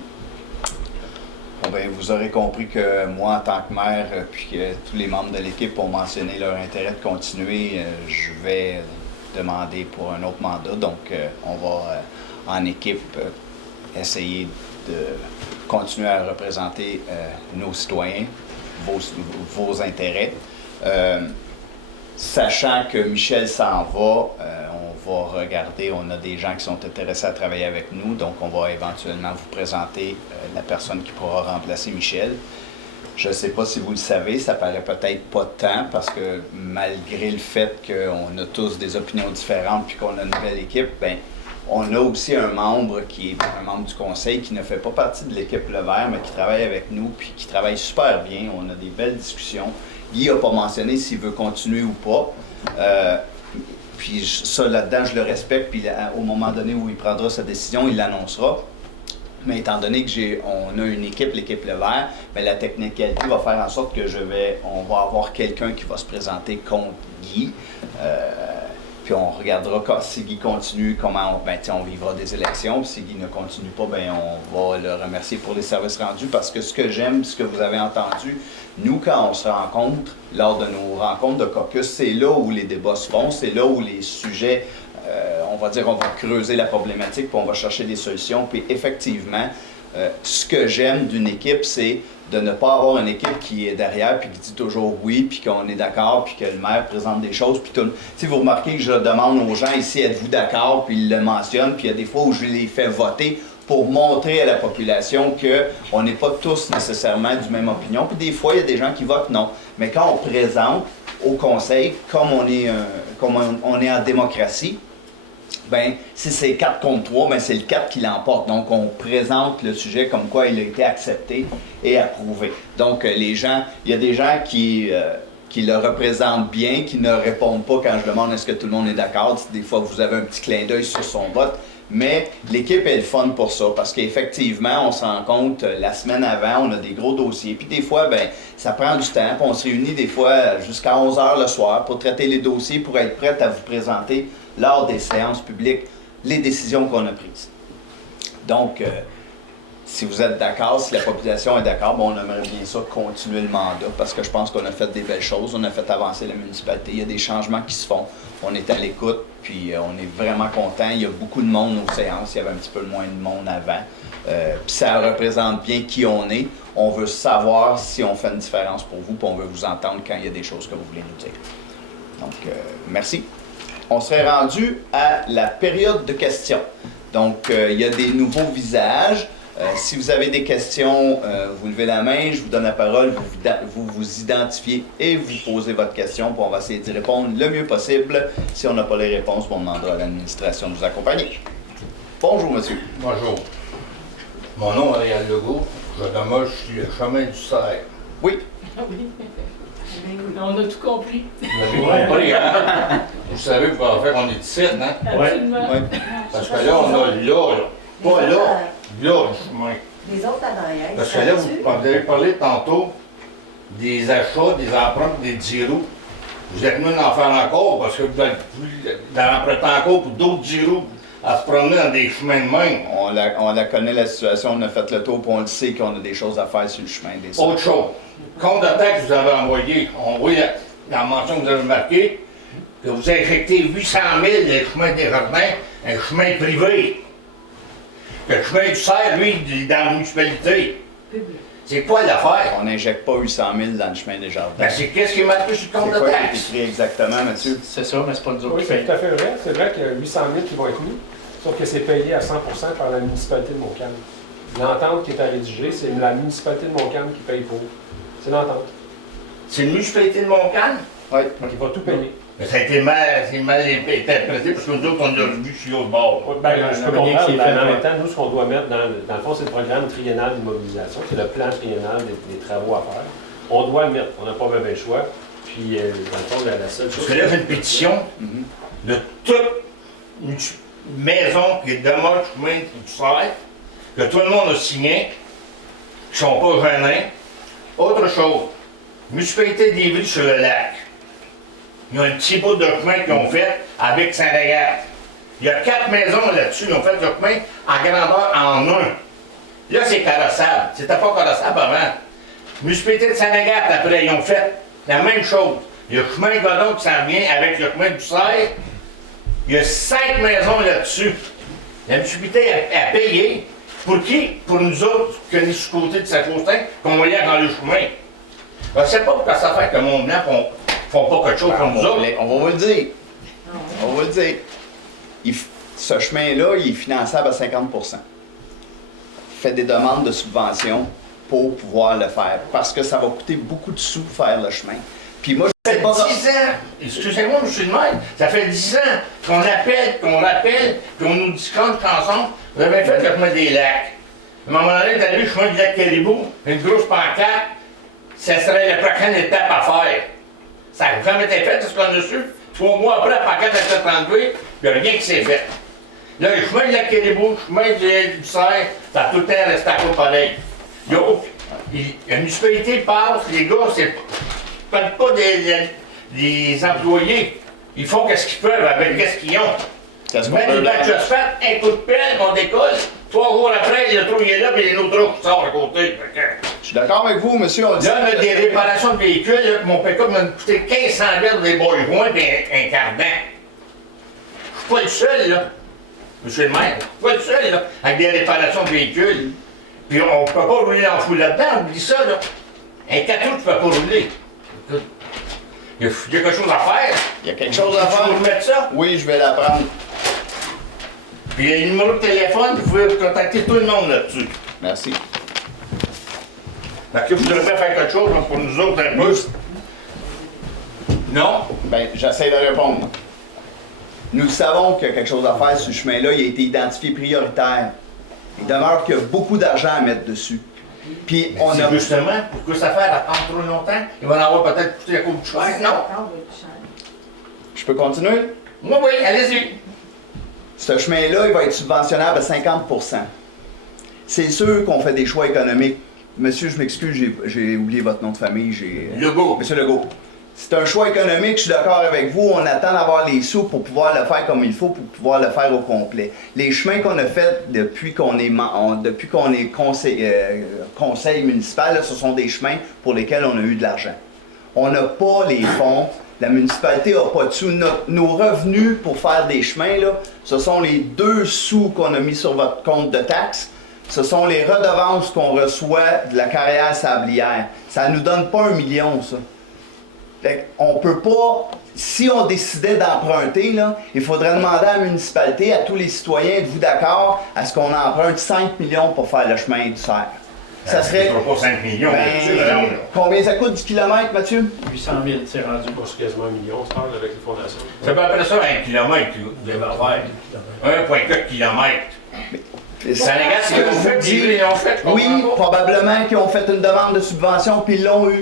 Bon, ben, vous aurez compris que moi, en tant que maire, puis que tous les membres de l'équipe ont mentionné leur intérêt de continuer, je vais demander pour un autre mandat. Donc, on va, en équipe, essayer de continuer à représenter nos citoyens, vos intérêts. Sachant que Michel s'en va, on va regarder, on a des gens qui sont intéressés à travailler avec nous, donc on va éventuellement vous présenter la personne qui pourra remplacer Michel. Je ne sais pas si vous le savez, ça paraît peut-être pas tant, parce que malgré le fait qu'on a tous des opinions différentes puis qu'on a une nouvelle équipe, ben, on a aussi un membre qui est un membre du conseil qui ne fait pas partie de l'équipe Le Vert, mais qui travaille avec nous puis qui travaille super bien. On a des belles discussions. Guy n'a pas mentionné s'il veut continuer ou pas. Puis ça, là-dedans, je le respecte. Puis au moment donné où il prendra sa décision, il l'annoncera. Mais étant donné qu'on a une équipe, l'équipe Le Vert, bien, la technicalité va faire en sorte que on va avoir quelqu'un qui va se présenter contre Guy. Puis on regardera si Guy continue, comment on vivra des élections. Puis si Guy ne continue pas, bien, on va le remercier pour les services rendus. Parce que ce que j'aime, ce que vous avez entendu, nous, quand on se rencontre, lors de nos rencontres de caucus, c'est là où les débats se font, c'est là où les sujets, va dire, on va creuser la problématique, puis on va chercher des solutions. Puis effectivement, ce que j'aime d'une équipe, c'est de ne pas avoir une équipe qui est derrière, puis qui dit toujours oui, puis qu'on est d'accord, puis que le maire présente des choses. Puis vous remarquez que je demande aux gens ici, êtes-vous d'accord, puis ils le mentionnent, puis il y a des fois où je les fais voter pour montrer à la population qu'on n'est pas tous nécessairement du même opinion. Puis des fois, il y a des gens qui votent non. Mais quand on présente au conseil, comme on est en démocratie, ben si c'est 4 contre 3, ben c'est le 4 qui l'emporte. Donc, on présente le sujet comme quoi il a été accepté et approuvé. Donc, les gens, il y a des gens qui le représentent bien, qui ne répondent pas quand je demande est-ce que tout le monde est d'accord. Des fois, vous avez un petit clin d'œil sur son vote. Mais l'équipe est le fun pour ça, parce qu'effectivement, on se rend compte, la semaine avant, on a des gros dossiers. Puis des fois, ben ça prend du temps. Puis on se réunit des fois jusqu'à 11 h le soir pour traiter les dossiers, pour être prêt à vous présenter lors des séances publiques les décisions qu'on a prises. Donc, si vous êtes d'accord, si la population est d'accord, bon, on aimerait bien ça continuer le mandat, parce que je pense qu'on a fait des belles choses, on a fait avancer la municipalité, il y a des changements qui se font, on est à l'écoute, puis on est vraiment content. Il y a beaucoup de monde aux séances, il y avait un petit peu moins de monde avant, puis ça représente bien qui on est. On veut savoir si on fait une différence pour vous, puis on veut vous entendre quand il y a des choses que vous voulez nous dire. Donc, merci. On serait rendu à la période de questions. Donc, il y a des nouveaux visages. Si vous avez des questions, vous levez la main, je vous donne la parole, vous vous identifiez et vous posez votre question, puis on va essayer d'y répondre le mieux possible. Si on n'a pas les réponses, on demandera à l'administration de vous accompagner. Bonjour, monsieur. Bonjour. Mon nom est Réal Legault. Je demeure sur le chemin du Cerf. Oui. Ah oui. On a tout compris. Vous avez compris, hein? Vous savez, en fait, on est ici, hein? Absolument. Ouais. Parce que là, on a là. Pas là, le chemin. Les autres à derrière. Parce que là, vous avez parlé tantôt des achats, des empreintes, des 10 roues. Vous êtes mieux d'en faire encore parce que vous êtes d'en emprunter encore pour d'autres 10 roues à se promener dans des chemins de même. On la connaît la situation, on a fait le tour, puis on le sait qu'on a des choses à faire sur le chemin des Autre chose, compte de taxe que vous avez envoyé, on voit dans la mention que vous avez marquée que vous avez injecté 800 000 des chemins des jardins, un chemin privé. Le chemin du Cerf, lui, il est dans la municipalité. C'est quoi l'affaire? On n'injecte pas 800 000 dans le chemin des jardins. Ben c'est qu'est-ce qui est marqué sur le compte de C'est quoi qui est taxe? écrit exactement, monsieur? C'est ça, mais c'est pas nous autres Oui, qui c'est payons. tout à fait vrai. C'est vrai qu'il y a 800 000 qui vont être mis, sauf que c'est payé à 100% par la municipalité de Montcalm. L'entente qui est à rédiger, c'est la municipalité de Montcalm qui paye pour. C'est l'entente. C'est une municipalité de Montcalm? Oui. Qui va tout payer. Mais ça a été mal interprété parce que nous autres, on l'a vu sur l'autre bord. Ben, Ouais, je la peux manière comprendre, qui est mais faite, en même ouais. temps, nous, ce qu'on doit mettre dans le fond, c'est le programme triennal d'immobilisation. C'est le plan triennal des travaux à faire. On doit le mettre. On n'a pas vraiment le choix. Puis, dans le fond, la seule chose. Parce que là, j'ai une pétition de toute une maison qui est demeure chemin du Cerf, que tout le monde a signé, qui ne sont pas gênés. Autre chose, municipalité d'Ivry sur le lac. Ils ont un petit bout de chemin qu'ils ont fait avec Saint-Agathe. Il y a 4 maisons là-dessus, ils ont fait le chemin en grandeur en un. Là, c'est carrossable. C'était pas carrossable avant. Municipalité de Saint-Agathe, après, ils ont fait la même chose. Il y a le chemin Godon qui s'en vient avec le chemin du Cerf. Il y a 5 maisons là-dessus. La municipalité a payé. Pour qui? Pour nous autres, qui sommes sur le côté de Saint-Faustin, qu'on voyait dans le chemin. Je ne sais pas pourquoi ça fait que mon blanc font pas quelque chose pour nous autres. On va vous le dire. On va vous le dire. Ce chemin-là, il est finançable à 50%. Fait des demandes de subvention pour pouvoir le faire. Parce que ça va coûter beaucoup de sous faire le chemin. Puis moi, je Ça sais fait pas... 10 ans, excusez-moi, je suis de même, ça fait 10 ans qu'on appelle, qu'on rappelle, qu'on nous dit quand ensemble, vous avez fait le chemin des lacs. À un moment donné, vous allez le chemin du lac Caribou, une grosse pancarte, ça serait la prochaine étape à faire. Ça n'a jamais été fait, c'est ce qu'on a su. 3 mois après, la pancarte a été enlevée, il n'y a rien qui s'est fait. Là, le chemin du lac Caribou, le chemin du Cerf, ça a tout le temps resté à côté pareil. La municipalité passe, les gars, c'est pas des employés. Ils font qu'est-ce qu'ils peuvent avec qu'est-ce qu'ils ont. Qu'est-ce qu'on Mettre peut des bacs faire? d'asphalte, un coup de pelle, on décolle. 3 jours après, le trou il est là, puis l'autre trou qui sort à côté. Je suis d'accord avec vous, monsieur. On dit... Là, on a des réparations de véhicules. Là, mon pick-up m'a coûté 1500 000 des bois joints et un cardan. Je suis pas le seul, là. Monsieur le maire, je suis pas le seul, là, avec des réparations de véhicules. Puis on peut pas rouler en fou là-dedans, oublie ça, là. Un tatou, tu peux pas rouler. Écoute, il y a quelque chose à faire. Il y a quelque chose à Tu faire. peux mettre ça? Oui, je vais la prendre. Puis il y a le numéro de téléphone, vous pouvez contacter tout le monde là-dessus. Merci. Fait que vous devriez faire quelque chose là, pour nous autres un peu. Non? Ben, j'essaie de répondre. Nous savons qu'il y a quelque chose à faire sur ce chemin-là. Il a été identifié prioritaire. Il demeure qu'il y a beaucoup d'argent à mettre dessus. Puis on a... Justement, pourquoi ça fait attendre trop longtemps? Il va en avoir peut-être coûté à cause du cher, non? Je peux continuer? Oui, oui, allez-y. Ce chemin-là, il va être subventionnable à 50%. C'est sûr qu'on fait des choix économiques. Monsieur, je m'excuse, j'ai oublié votre nom de famille. Legault. Monsieur Legault. C'est un choix économique, je suis d'accord avec vous. On attend d'avoir les sous pour pouvoir le faire comme il faut, pour pouvoir le faire au complet. Les chemins qu'on a faits depuis qu'on est conseil municipal, là, ce sont des chemins pour lesquels on a eu de l'argent. On n'a pas les fonds. La municipalité n'a pas de sous. Nos revenus pour faire des chemins, là, ce sont les 2 sous qu'on a mis sur votre compte de taxes. Ce sont les redevances qu'on reçoit de la carrière sablière. Ça ne nous donne pas 1 million, ça. Fait qu'on peut pas, si on décidait d'emprunter, là, il faudrait demander à la municipalité, à tous les citoyens, êtes-vous d'accord à ce qu'on emprunte 5 millions pour faire le chemin du cerf? Ça serait... pas 5 millions. Combien ça coûte du kilomètre, Mathieu? 800 000, c'est rendu. Pas sur quasiment 1 million, on se parle avec les fondations. C'est à peu près ça, 1 kilomètre que vous devez faire. 1,4 kilomètres. Ça regarde ce que vous faites, ils l'ont fait. Oui, probablement qu'ils ont fait une demande de subvention puis ils l'ont eu.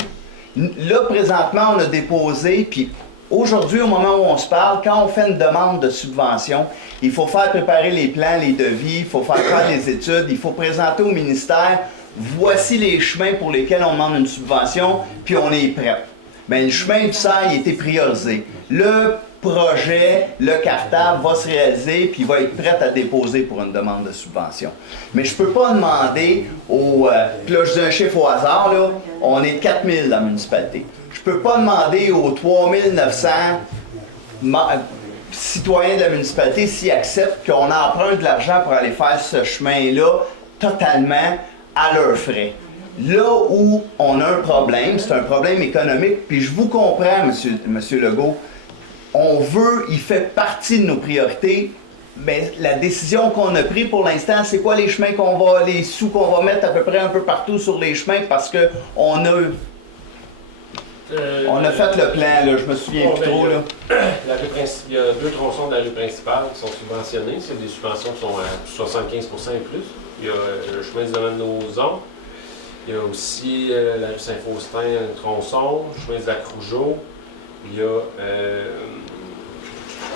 Là, présentement, on a déposé, puis aujourd'hui, au moment où on se parle, quand on fait une demande de subvention, il faut faire préparer les plans, les devis, il faut faire les études, il faut présenter au ministère, voici les chemins pour lesquels on demande une subvention, puis on est prêt. Bien, le chemin du cerf, il a été priorisé. Le projet, le cartable va se réaliser puis il va être prêt à déposer pour une demande de subvention. Mais je peux pas demander au... puis là, je dis un chiffre au hasard, là, on est 4000 dans la municipalité. Je peux pas demander aux 3900 citoyens de la municipalité s'ils acceptent qu'on emprunte de l'argent pour aller faire ce chemin-là totalement à leurs frais. Là où on a un problème, c'est un problème économique, puis je vous comprends, monsieur Legault, on veut, il fait partie de nos priorités, mais la décision qu'on a prise pour l'instant, c'est quoi les chemins les sous qu'on va mettre à peu près un peu partout sur les chemins parce que on a fait le plan, là, je me souviens plus trop. Là. Il y a 2 tronçons de la rue principale qui sont subventionnés, c'est des subventions qui sont à 75% et plus. Il y a le chemin du domaine Nozon, il y a aussi la rue Saint-Faustin, un tronçon, le chemin de la Crougeau, il y a...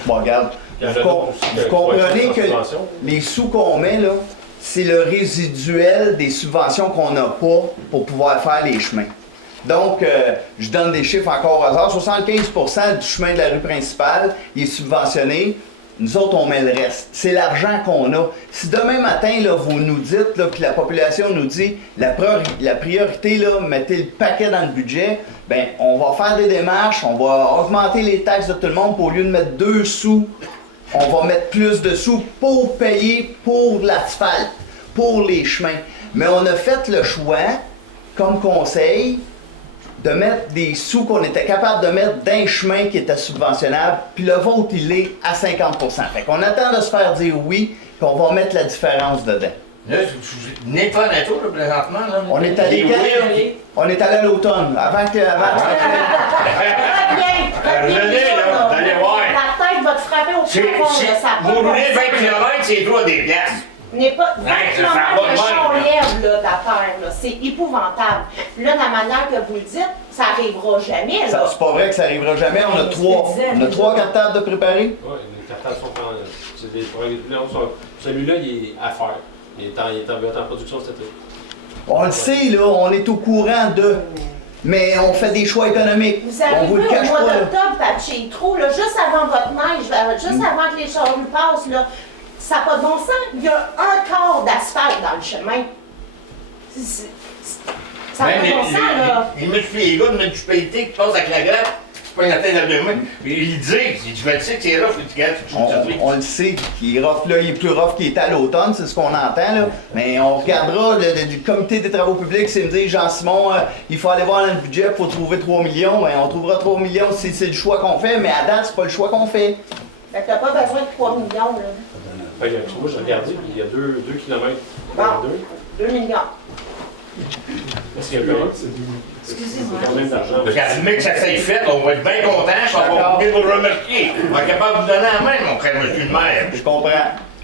Bon, regarde, vous comprenez que les sous qu'on met, là, c'est le résiduel des subventions qu'on n'a pas pour pouvoir faire les chemins. Donc, je donne des chiffres encore au hasard. 75% du chemin de la rue principale, il est subventionné. Nous autres, on met le reste. C'est l'argent qu'on a. Si demain matin, là, vous nous dites, là, puis la population nous dit, la priorité, là, mettez le paquet dans le budget, bien, on va faire des démarches, on va augmenter les taxes de tout le monde, puis au lieu de mettre 2 sous, on va mettre plus de sous pour payer pour l'asphalte, pour les chemins. Mais on a fait le choix, comme conseil, de mettre des sous qu'on était capable de mettre d'un chemin qui était subventionnable, puis le vôtre, il est à 50%. Fait qu'on attend de se faire dire oui, puis on va mettre la différence dedans. Là, vous venez de faire un tour, là, présentement, là. On est allé On est allé à l'automne, avant que... Revenez, là, allez voir. La tête va te frapper au plafond, là, ça Vous roulez 20 km, c'est toi des piastres. N'est pas 20 km va de de char même, lève là, de la terre, là. C'est épouvantable. Là, de la manière que vous le dites, ça n'arrivera jamais, là. C'est pas vrai que ça arrivera jamais, on a 3 cartables de préparer. Oui, les cartables sont en... C'est des programmes. Celui-là, il est à faire. Il est en production cet été. On le sait, là, on est au courant de... Mais on fait des choix économiques. Vous On vous arrivez le au cache mois pas, là. d'octobre, patcher trop, là, juste avant votre neige, juste avant que les charrues passent, là, ça n'a pas de bon sens. Il y a un quart d'asphalte dans le chemin. Ça n'a pas de bon sens, là. Il me fait les gars de municipalité qui passent avec la grappe. C'est prends la tête dans le main. Il dit, je vais le sais que c'est rough, On le sait qu'il est rough, là, il est plus rough qu'il était à l'automne, c'est ce qu'on entend, là. Mais on regardera du comité des travaux publics, c'est me dire, Jean-Simon, il faut aller voir dans le budget, il faut trouver 3 millions. Ben, on trouvera 3 millions si c'est le choix qu'on fait, mais à date, c'est pas le choix qu'on fait. Fait que t'as pas besoin de 3 millions, là. Moi, j'ai regardé, puis il y a 2 kilomètres. Bon, 2 millions. Est-ce qu'il y a Excusez-moi. quand même d'argent? Parce qu'à du que ça s'est fait, on va être bien content, on va oublier de vous remercier. On va être capable de vous donner la main, mon frère, monsieur le maire. Je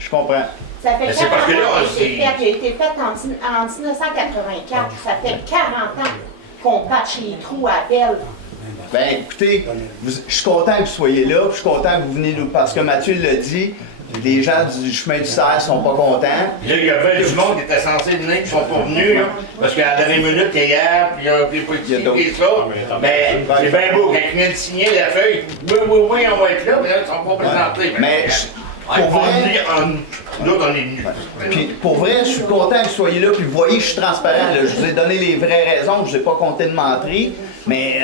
comprends. Ça fait Mais 40 c'est parce que là, ans c'est- qu'il a été fait en 1984. Ça fait 40 ans qu'on patche les trous à Belle. Ben écoutez, je suis content que vous soyez là, puis je suis content que vous venez nous. Parce que Mathieu l'a dit, les gens du chemin du cerf sont pas contents. Là, il y a bien du monde qui était censé venir, qui sont pas venus, là, parce qu'à la dernière minute, hier, puis il y a des politiciens et ça. Mais c'est bien beau, quand ils viennent de signer la feuille, oui, on va être là, mais là, ils sont pas présentés. Mais on va venir L'autre, on est venus. Puis pour vrai, je suis content que vous soyez là, puis vous voyez, je suis transparent, là. Je vous ai donné les vraies raisons, je vous ai pas compté de mentir, mais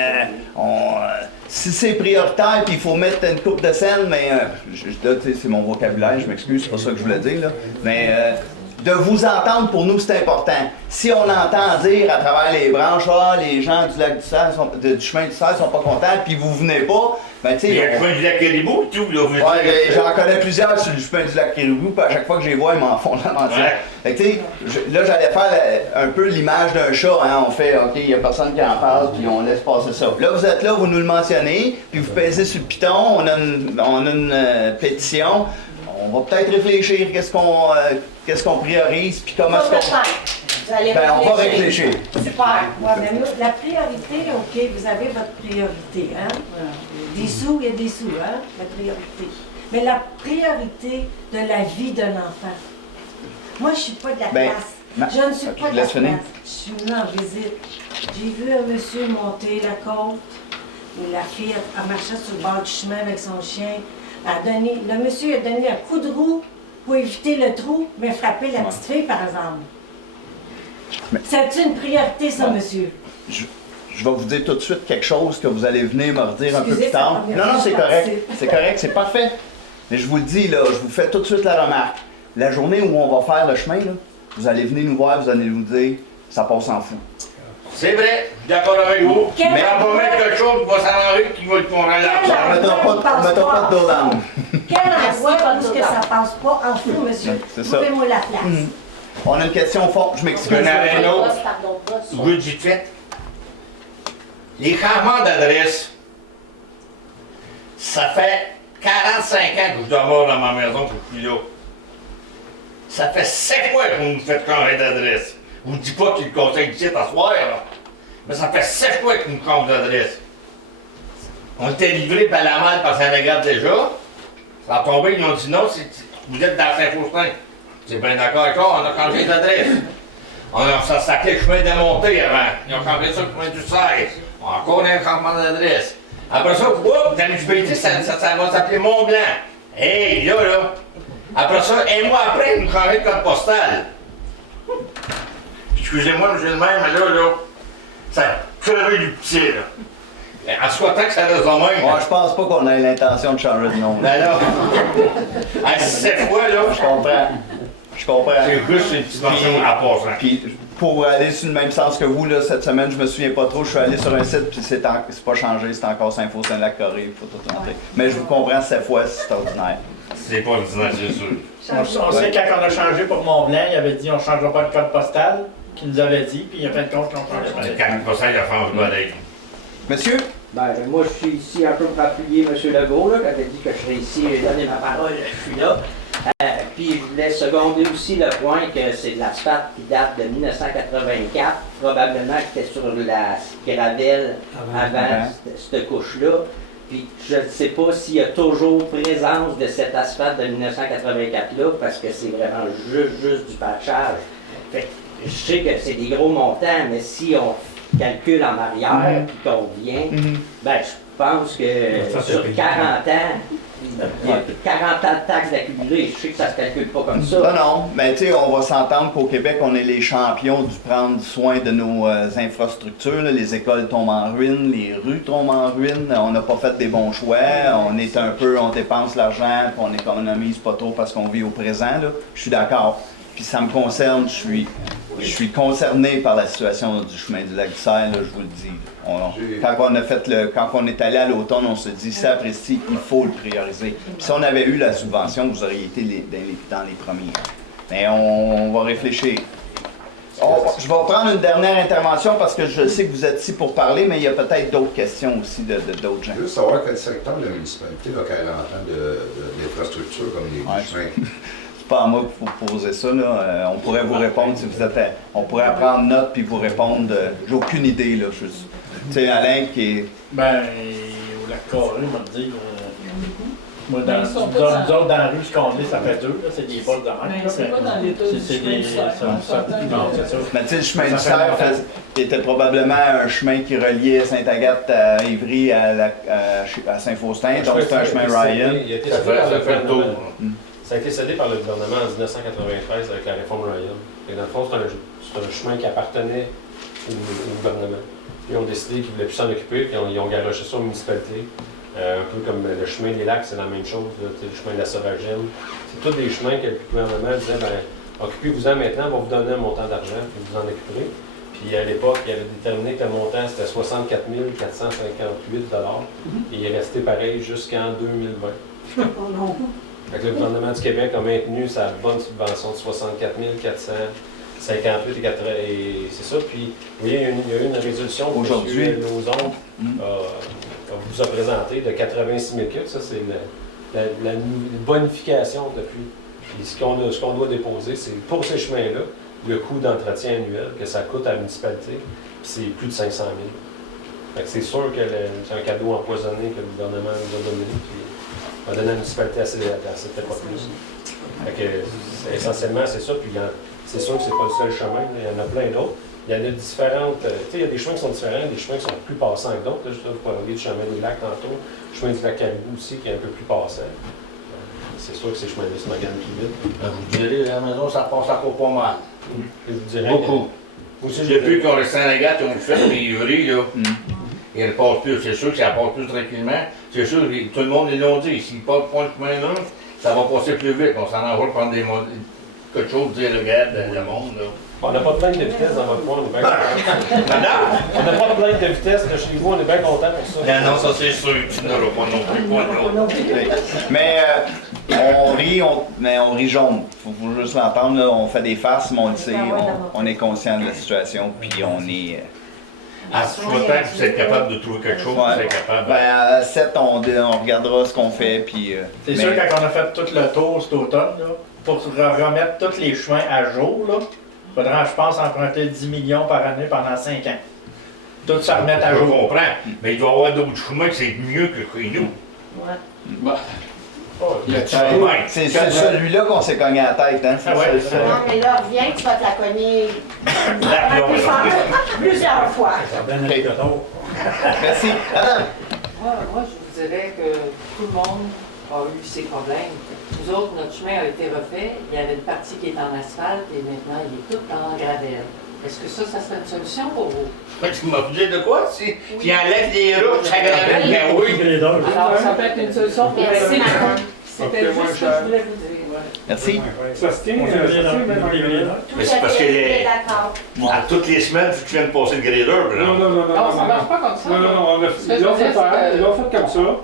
si c'est prioritaire, puis il faut mettre une coupe de scène, mais là, tu sais, c'est mon vocabulaire, je m'excuse, c'est pas ça que je voulais dire, là, mais de vous entendre, pour nous, c'est important. Si on entend dire à travers les branches, les gens du lac du Cerf, du chemin du Cerf sont pas contents, puis vous venez pas, ben tu sais... Il y a le chemin du lac Caribou, tout, là. Ouais, j'en connais plusieurs sur le chemin du lac Caribou, puis à chaque fois que je les vois, ils m'en font la mentir. Ouais. Fait que tu sais, là, j'allais faire un peu l'image d'un chat, hein. On fait, OK, il y a personne qui en parle, puis on laisse passer ça. Là, vous êtes là, vous nous le mentionnez, puis vous pèsez sur le piton, on a une pétition. On va peut-être réfléchir qu'est-ce qu'on priorise, puis comment est-ce qu'on... on va réfléchir. Super. Ouais, mais nous, la priorité, OK, vous avez votre priorité, hein? Des sous, il y a des sous, hein? La priorité. Mais la priorité de la vie d'un enfant. Moi, je suis pas de la place. Je ne suis pas de la place. Je suis venue en visite. J'ai vu un monsieur monter la côte. La fille a marché sur le bord du chemin avec son chien. Le monsieur a donné un coup de roue pour éviter le trou, mais frapper la petite fille, par exemple. C'est une priorité, ça, monsieur? Je vais vous dire tout de suite quelque chose que vous allez venir me redire un peu plus tard. Non, c'est correct. C'est correct, c'est parfait. Mais je vous le dis, là, je vous fais tout de suite la remarque. La journée où on va faire le chemin, là, vous allez venir nous voir, vous allez nous dire, ça passe en fou. C'est vrai, je suis d'accord avec vous. Mais on va mettre quelque chose qui va s'arranger qui va être qu'on relâche. On ne mettra pas de dos dans nous. Quel endroit où que ça passe pas en fou, monsieur? Trouvez-moi la place. On a une question au fond, je m'excuse. Un aréno, rue du fait. Les changements d'adresse, ça fait 45 ans que je demeure dans ma maison que je suis là. Ça fait 7 fois que vous nous faites changer d'adresse. Je vous dis pas que le conseil ici à soir, là. Mais ça fait 7 fois que nous changeons d'adresse. On était livrés par la malle par Saint-Lagarde déjà. Ça a tombé, ils ont dit non, vous êtes dans Saint-Faustin. C'est bien d'accord avec on a changé d'adresse. Ça s'appelait le chemin de montée avant. Ils ont changé ça le chemin du 16. Encore un changement d'adresse. Après ça, dans la municipalité, ça va s'appeler Mont-Blanc. Hey, là. Après ça, un mois après, ils ont changé de code postal. Excusez-moi, monsieur le maire, mais là, ça a crevé du petit, là. En souhaitant que ça reste de même. Ouais, je pense pas qu'on ait l'intention de changer de nom. Ben là, à 7 fois, là. Je comprends. C'est juste une petite mention à passant. Puis, pour aller sur le même sens que vous, là, cette semaine, je me souviens pas trop, je suis allé sur un site, puis c'est pas changé, c'est encore Saint-Faustin-Lac-Corée, il faut tout rentrer. Mais je vous comprends, 7 fois, c'est ordinaire. C'est pas ordinaire, c'est sûr. On sait quand on a changé pour Mont-Blanc, il avait dit on ne changera pas de code postal, qu'il nous avait dit, puis il y a plein de comptes qui ont changé. Le code postal, il a changé de modèle. Monsieur? Ben, moi, je suis ici un peu pour appuyer M. Legault, là, quand il a dit que je serais ici et donner ma parole, je suis là. Puis je voulais seconder aussi le point que c'est de l'asphalte qui date de 1984, probablement que c'était sur la gravelle avant cette couche-là. Puis je ne sais pas s'il y a toujours présence de cet asphalte de 1984-là, parce que c'est vraiment juste du patchage. Fait que je sais que c'est des gros montants, mais si on calcul en arrière, puis qu'on vient, ben, je pense que sur 40 ans, il y a 40 ans de taxes accumulées. Je sais que ça se calcule pas comme ça. Non, mais tu sais, on va s'entendre qu'au Québec, on est les champions du prendre soin de nos infrastructures. Là. Les écoles tombent en ruine, les rues tombent en ruine. On n'a pas fait des bons choix. On est un peu, on dépense l'argent, puis on économise pas trop parce qu'on vit au présent. Là. Je suis d'accord. Puis ça me concerne, je suis concerné par la situation du chemin du lac du Serre, là, je vous le dis. Quand on est allé à l'automne, on se dit, ça apprécie, il faut le prioriser. Puis si on avait eu la subvention, vous auriez été dans les premiers. Mais on va réfléchir. Je vais prendre une dernière intervention parce que je sais que vous êtes ici pour parler, mais il y a peut-être d'autres questions aussi d'autres gens. Je veux savoir quel secteur de la municipalité a 40 ans d'infrastructures comme les chemins. C'est pas à moi qu'il faut poser ça, là. On pourrait vous répondre si vous êtes... On pourrait prendre note puis vous répondre. J'ai aucune idée, là. Tu sais, Alain qui est... Ben, au lac Carré, on va dire. Moi, dans la rue, ce qu'on est, ça fait 2, là, c'est des bols de même. Mais c'est pas dans l'état du chemin du Cerf. Mais tu sais, le chemin du Cerf était probablement un chemin qui reliait Sainte-Agathe à Ivry à Saint-Faustin, donc c'est un chemin Ryan. Il a été cédé par le gouvernement. Ça a été cédé par le gouvernement en 1993 avec la réforme Ryan. Et dans le fond, c'est un chemin qui appartenait au gouvernement. Puis ils ont décidé qu'ils ne voulaient plus s'en occuper, puis ils ont garoché ça aux municipalités. Un peu comme le chemin des lacs, c'est la même chose, là, le chemin de la Sauvagine. C'est tous des chemins que le gouvernement disait, ben, occupez-vous-en maintenant, on va vous donner un montant d'argent, puis vous en occuperez. Puis à l'époque, il avait déterminé que le montant, c'était 64 458 et il est resté pareil jusqu'en 2020. Fait que le gouvernement du Québec a maintenu sa bonne subvention de 64 458 et c'est ça. Puis, vous voyez, il y a eu une résolution aujourd'hui. Lauzon vous a présenté de 86 000 Ça, c'est la bonification depuis. Puis ce qu'on doit déposer, c'est pour ces chemins-là, le coût d'entretien annuel que ça coûte à la municipalité, puis c'est plus de 500 000. Fait que c'est sûr que c'est un cadeau empoisonné que le gouvernement nous a donné, puis a donné à la municipalité à cette époque-là. Fait que essentiellement, c'est ça. Puis c'est sûr que c'est pas le seul chemin, il y en a plein d'autres. Il y en a différentes. Tu sais, il y a des chemins qui sont différents, des chemins qui sont plus passants que d'autres. Là, je vous parler du chemin du lac tantôt, le chemin du lac Caribou aussi, qui est un peu plus passant. C'est sûr que ces chemins-là se maganent plus vite. Vous direz, à la maison, ça passe encore pas mal. Et vous direz, beaucoup. Depuis qu'on le Saint-Agathe, on le fait, mais Ivry, là, il ne passe plus. C'est sûr que ça passe plus tranquillement. C'est sûr que tout le monde l'ont dit. S'il passe pas le chemin là, ça va passer plus vite. On s'en envoie prendre quelque chose, dire, regarde, le monde, là. On n'a pas de plainte de vitesse dans votre coin, on est bien content. On n'a pas de plainte de vitesse de chez vous, on est bien content pour ça. Non, ça c'est sûr, tu n'auras pas non plus. Mais on rit jaune. Faut juste l'entendre, là. On fait des farces, mais on le sait, on est conscient de la situation, puis on est... À ce moment que vous êtes capable de trouver quelque chose, vous êtes capable. Ben, à 7, on regardera ce qu'on fait, puis... C'est sûr, quand on a fait tout le tour cet automne, là, pour remettre tous les chemins à jour, là, il faudra, je pense, emprunter 10 millions par année pendant 5 ans. Tout ça remettre à jour. Je comprends, mais il doit y avoir d'autres chemins que c'est mieux que chez nous. Ouais. C'est celui-là qu'on s'est cogné à la tête, hein? Non, mais là, reviens, tu vas te la cogner plusieurs fois. Merci. Madame. Moi, je vous dirais que tout le monde a eu ses problèmes. Nous autres, notre chemin a été refait. Il y avait une partie qui est en asphalte et maintenant, il est tout en gravelle. Est-ce que ça serait une solution pour vous? Tu m'as dit de quoi? Si il enlève les routes, ça gravelle, ben oui. Alors, ça peut être une solution pour Merci, madame. C'était juste ce que je voulais vous dire. Merci. Ça se tient, Mais c'est parce que toutes les semaines, il faut que tu viennes passer le grader. Non, ça marche pas comme ça. Non, ils l'ont fait comme ça.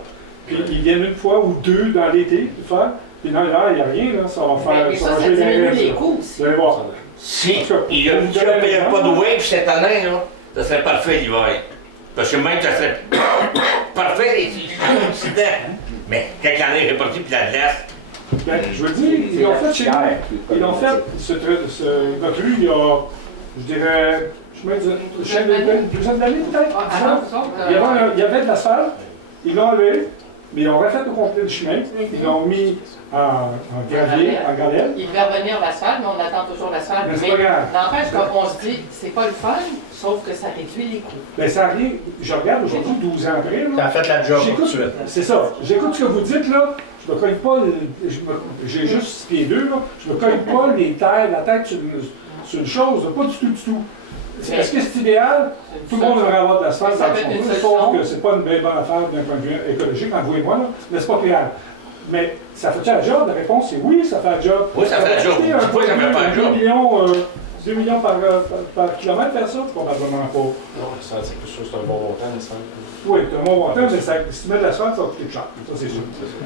Puis ils viennent une fois ou deux dans l'été faire. Puis là, il n'y a rien, là. Ça va faire. Mais ça diminue les coûts aussi. Vous allez voir. Si il y a pas de wave cette année, là, ça serait parfait l'hiver. Parce que même ça serait parfait les incidents. Mais quand l'année est répartie puis la glace. Ben, je veux dire, ils l'ont fait chez nous. Ils l'ont fait, notre rue, il y a, je dirais, une douzaine d'années peut-être. Il y avait de l'asphalte, ils l'ont enlevé, Mais ils ont refait au complet le chemin. Ils l'ont mis en gravier, en gravelle. Il devait revenir l'asphalte, mais on attend toujours l'asphalte. Mais c'est pas grave. N'empêche qu'on se dit, c'est pas le fun, sauf que ça réduit les coûts. Ben ça arrive, je regarde aujourd'hui, 12 ans après. Ça a fait la job tout de J'écoute, suite. c'est ça. J'écoute ce que vous dites, là. Je me cogne pas, j'ai juste 6 pieds 2, là. Je me cogne pas la tête sur une chose, pas du tout. Est-ce que c'est idéal? Tout le monde devrait avoir de l'asphalte dans son rue, sauf que c'est pas une bien bonne affaire d'un point de vue écologique, entre vous et moi, là, mais c'est pas réel. Mais ça fait-tu la job? La réponse est oui, ça fait la job. Oui, ça fait la job. Pourquoi ça fait pas la job? 2 millions par kilomètre faire ça? Probablement pas. Non, ça, c'est plus sûr, c'est un bon montant, mais ça. Oui, c'est un bon montant, mais si tu mets de l'asphalte, ça va coûter cher. Ça, c'est sûr.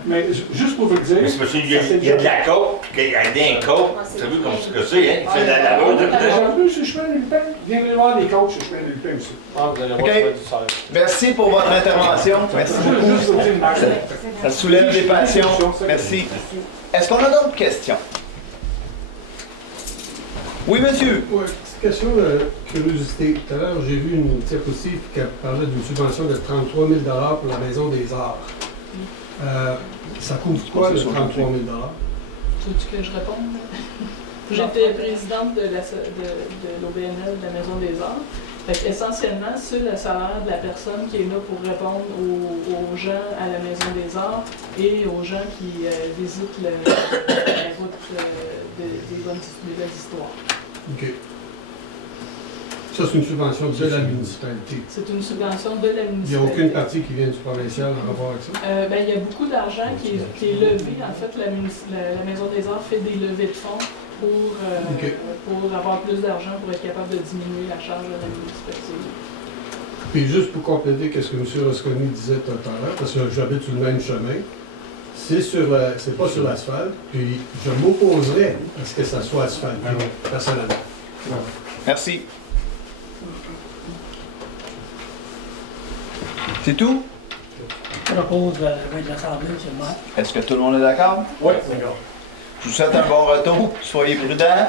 Mais juste pour vous le dire. Mais c'est parce qu'il y a de la coke, puis qu'il y a des côtes. Vous savez comme ce que c'est, hein? Il fait de la laveur de J'ai vu sur le chemin de Lupin. Viens voir les côtes sur le chemin de Lupin aussi. Ah, vous allez voir, OK. ça va être du sel. Merci pour votre intervention. Merci beaucoup. Ça soulève des passions. Merci. Est-ce qu'on a d'autres questions? Oui, monsieur. Oui, petite question de curiosité. Tout à l'heure, j'ai vu une diapositive qui parlait d'une subvention de 33 000 pour la Maison des Arts. Ça couvre quoi, le 33 000 Veux-tu que je réponde? J'étais présidente de l'OBNL de la Maison des Arts. Fait essentiellement, c'est le salaire de la personne qui est là pour répondre aux gens à la Maison des Arts et aux gens qui visitent la route des bonnes histoires. OK. Ça, c'est une subvention de la municipalité. C'est une subvention de la municipalité. Il n'y a aucune partie qui vient du provincial en rapport avec ça? Il y a beaucoup d'argent qui est levé. En fait, la Maison des Arts fait des levées de fonds pour avoir plus d'argent pour être capable de diminuer la charge de la municipalité. Puis juste pour compléter ce que M. Rosconi disait tout à l'heure, parce que j'habite sur le même chemin, c'est pas sur l'asphalte, puis je m'opposerais à ce que ça soit asphalté, personnellement. Merci. C'est tout? Je propose de l'Assemblée, M. le maire. Est-ce que tout le monde est d'accord? Oui, d'accord. Je vous souhaite un bon retour. Soyez prudents.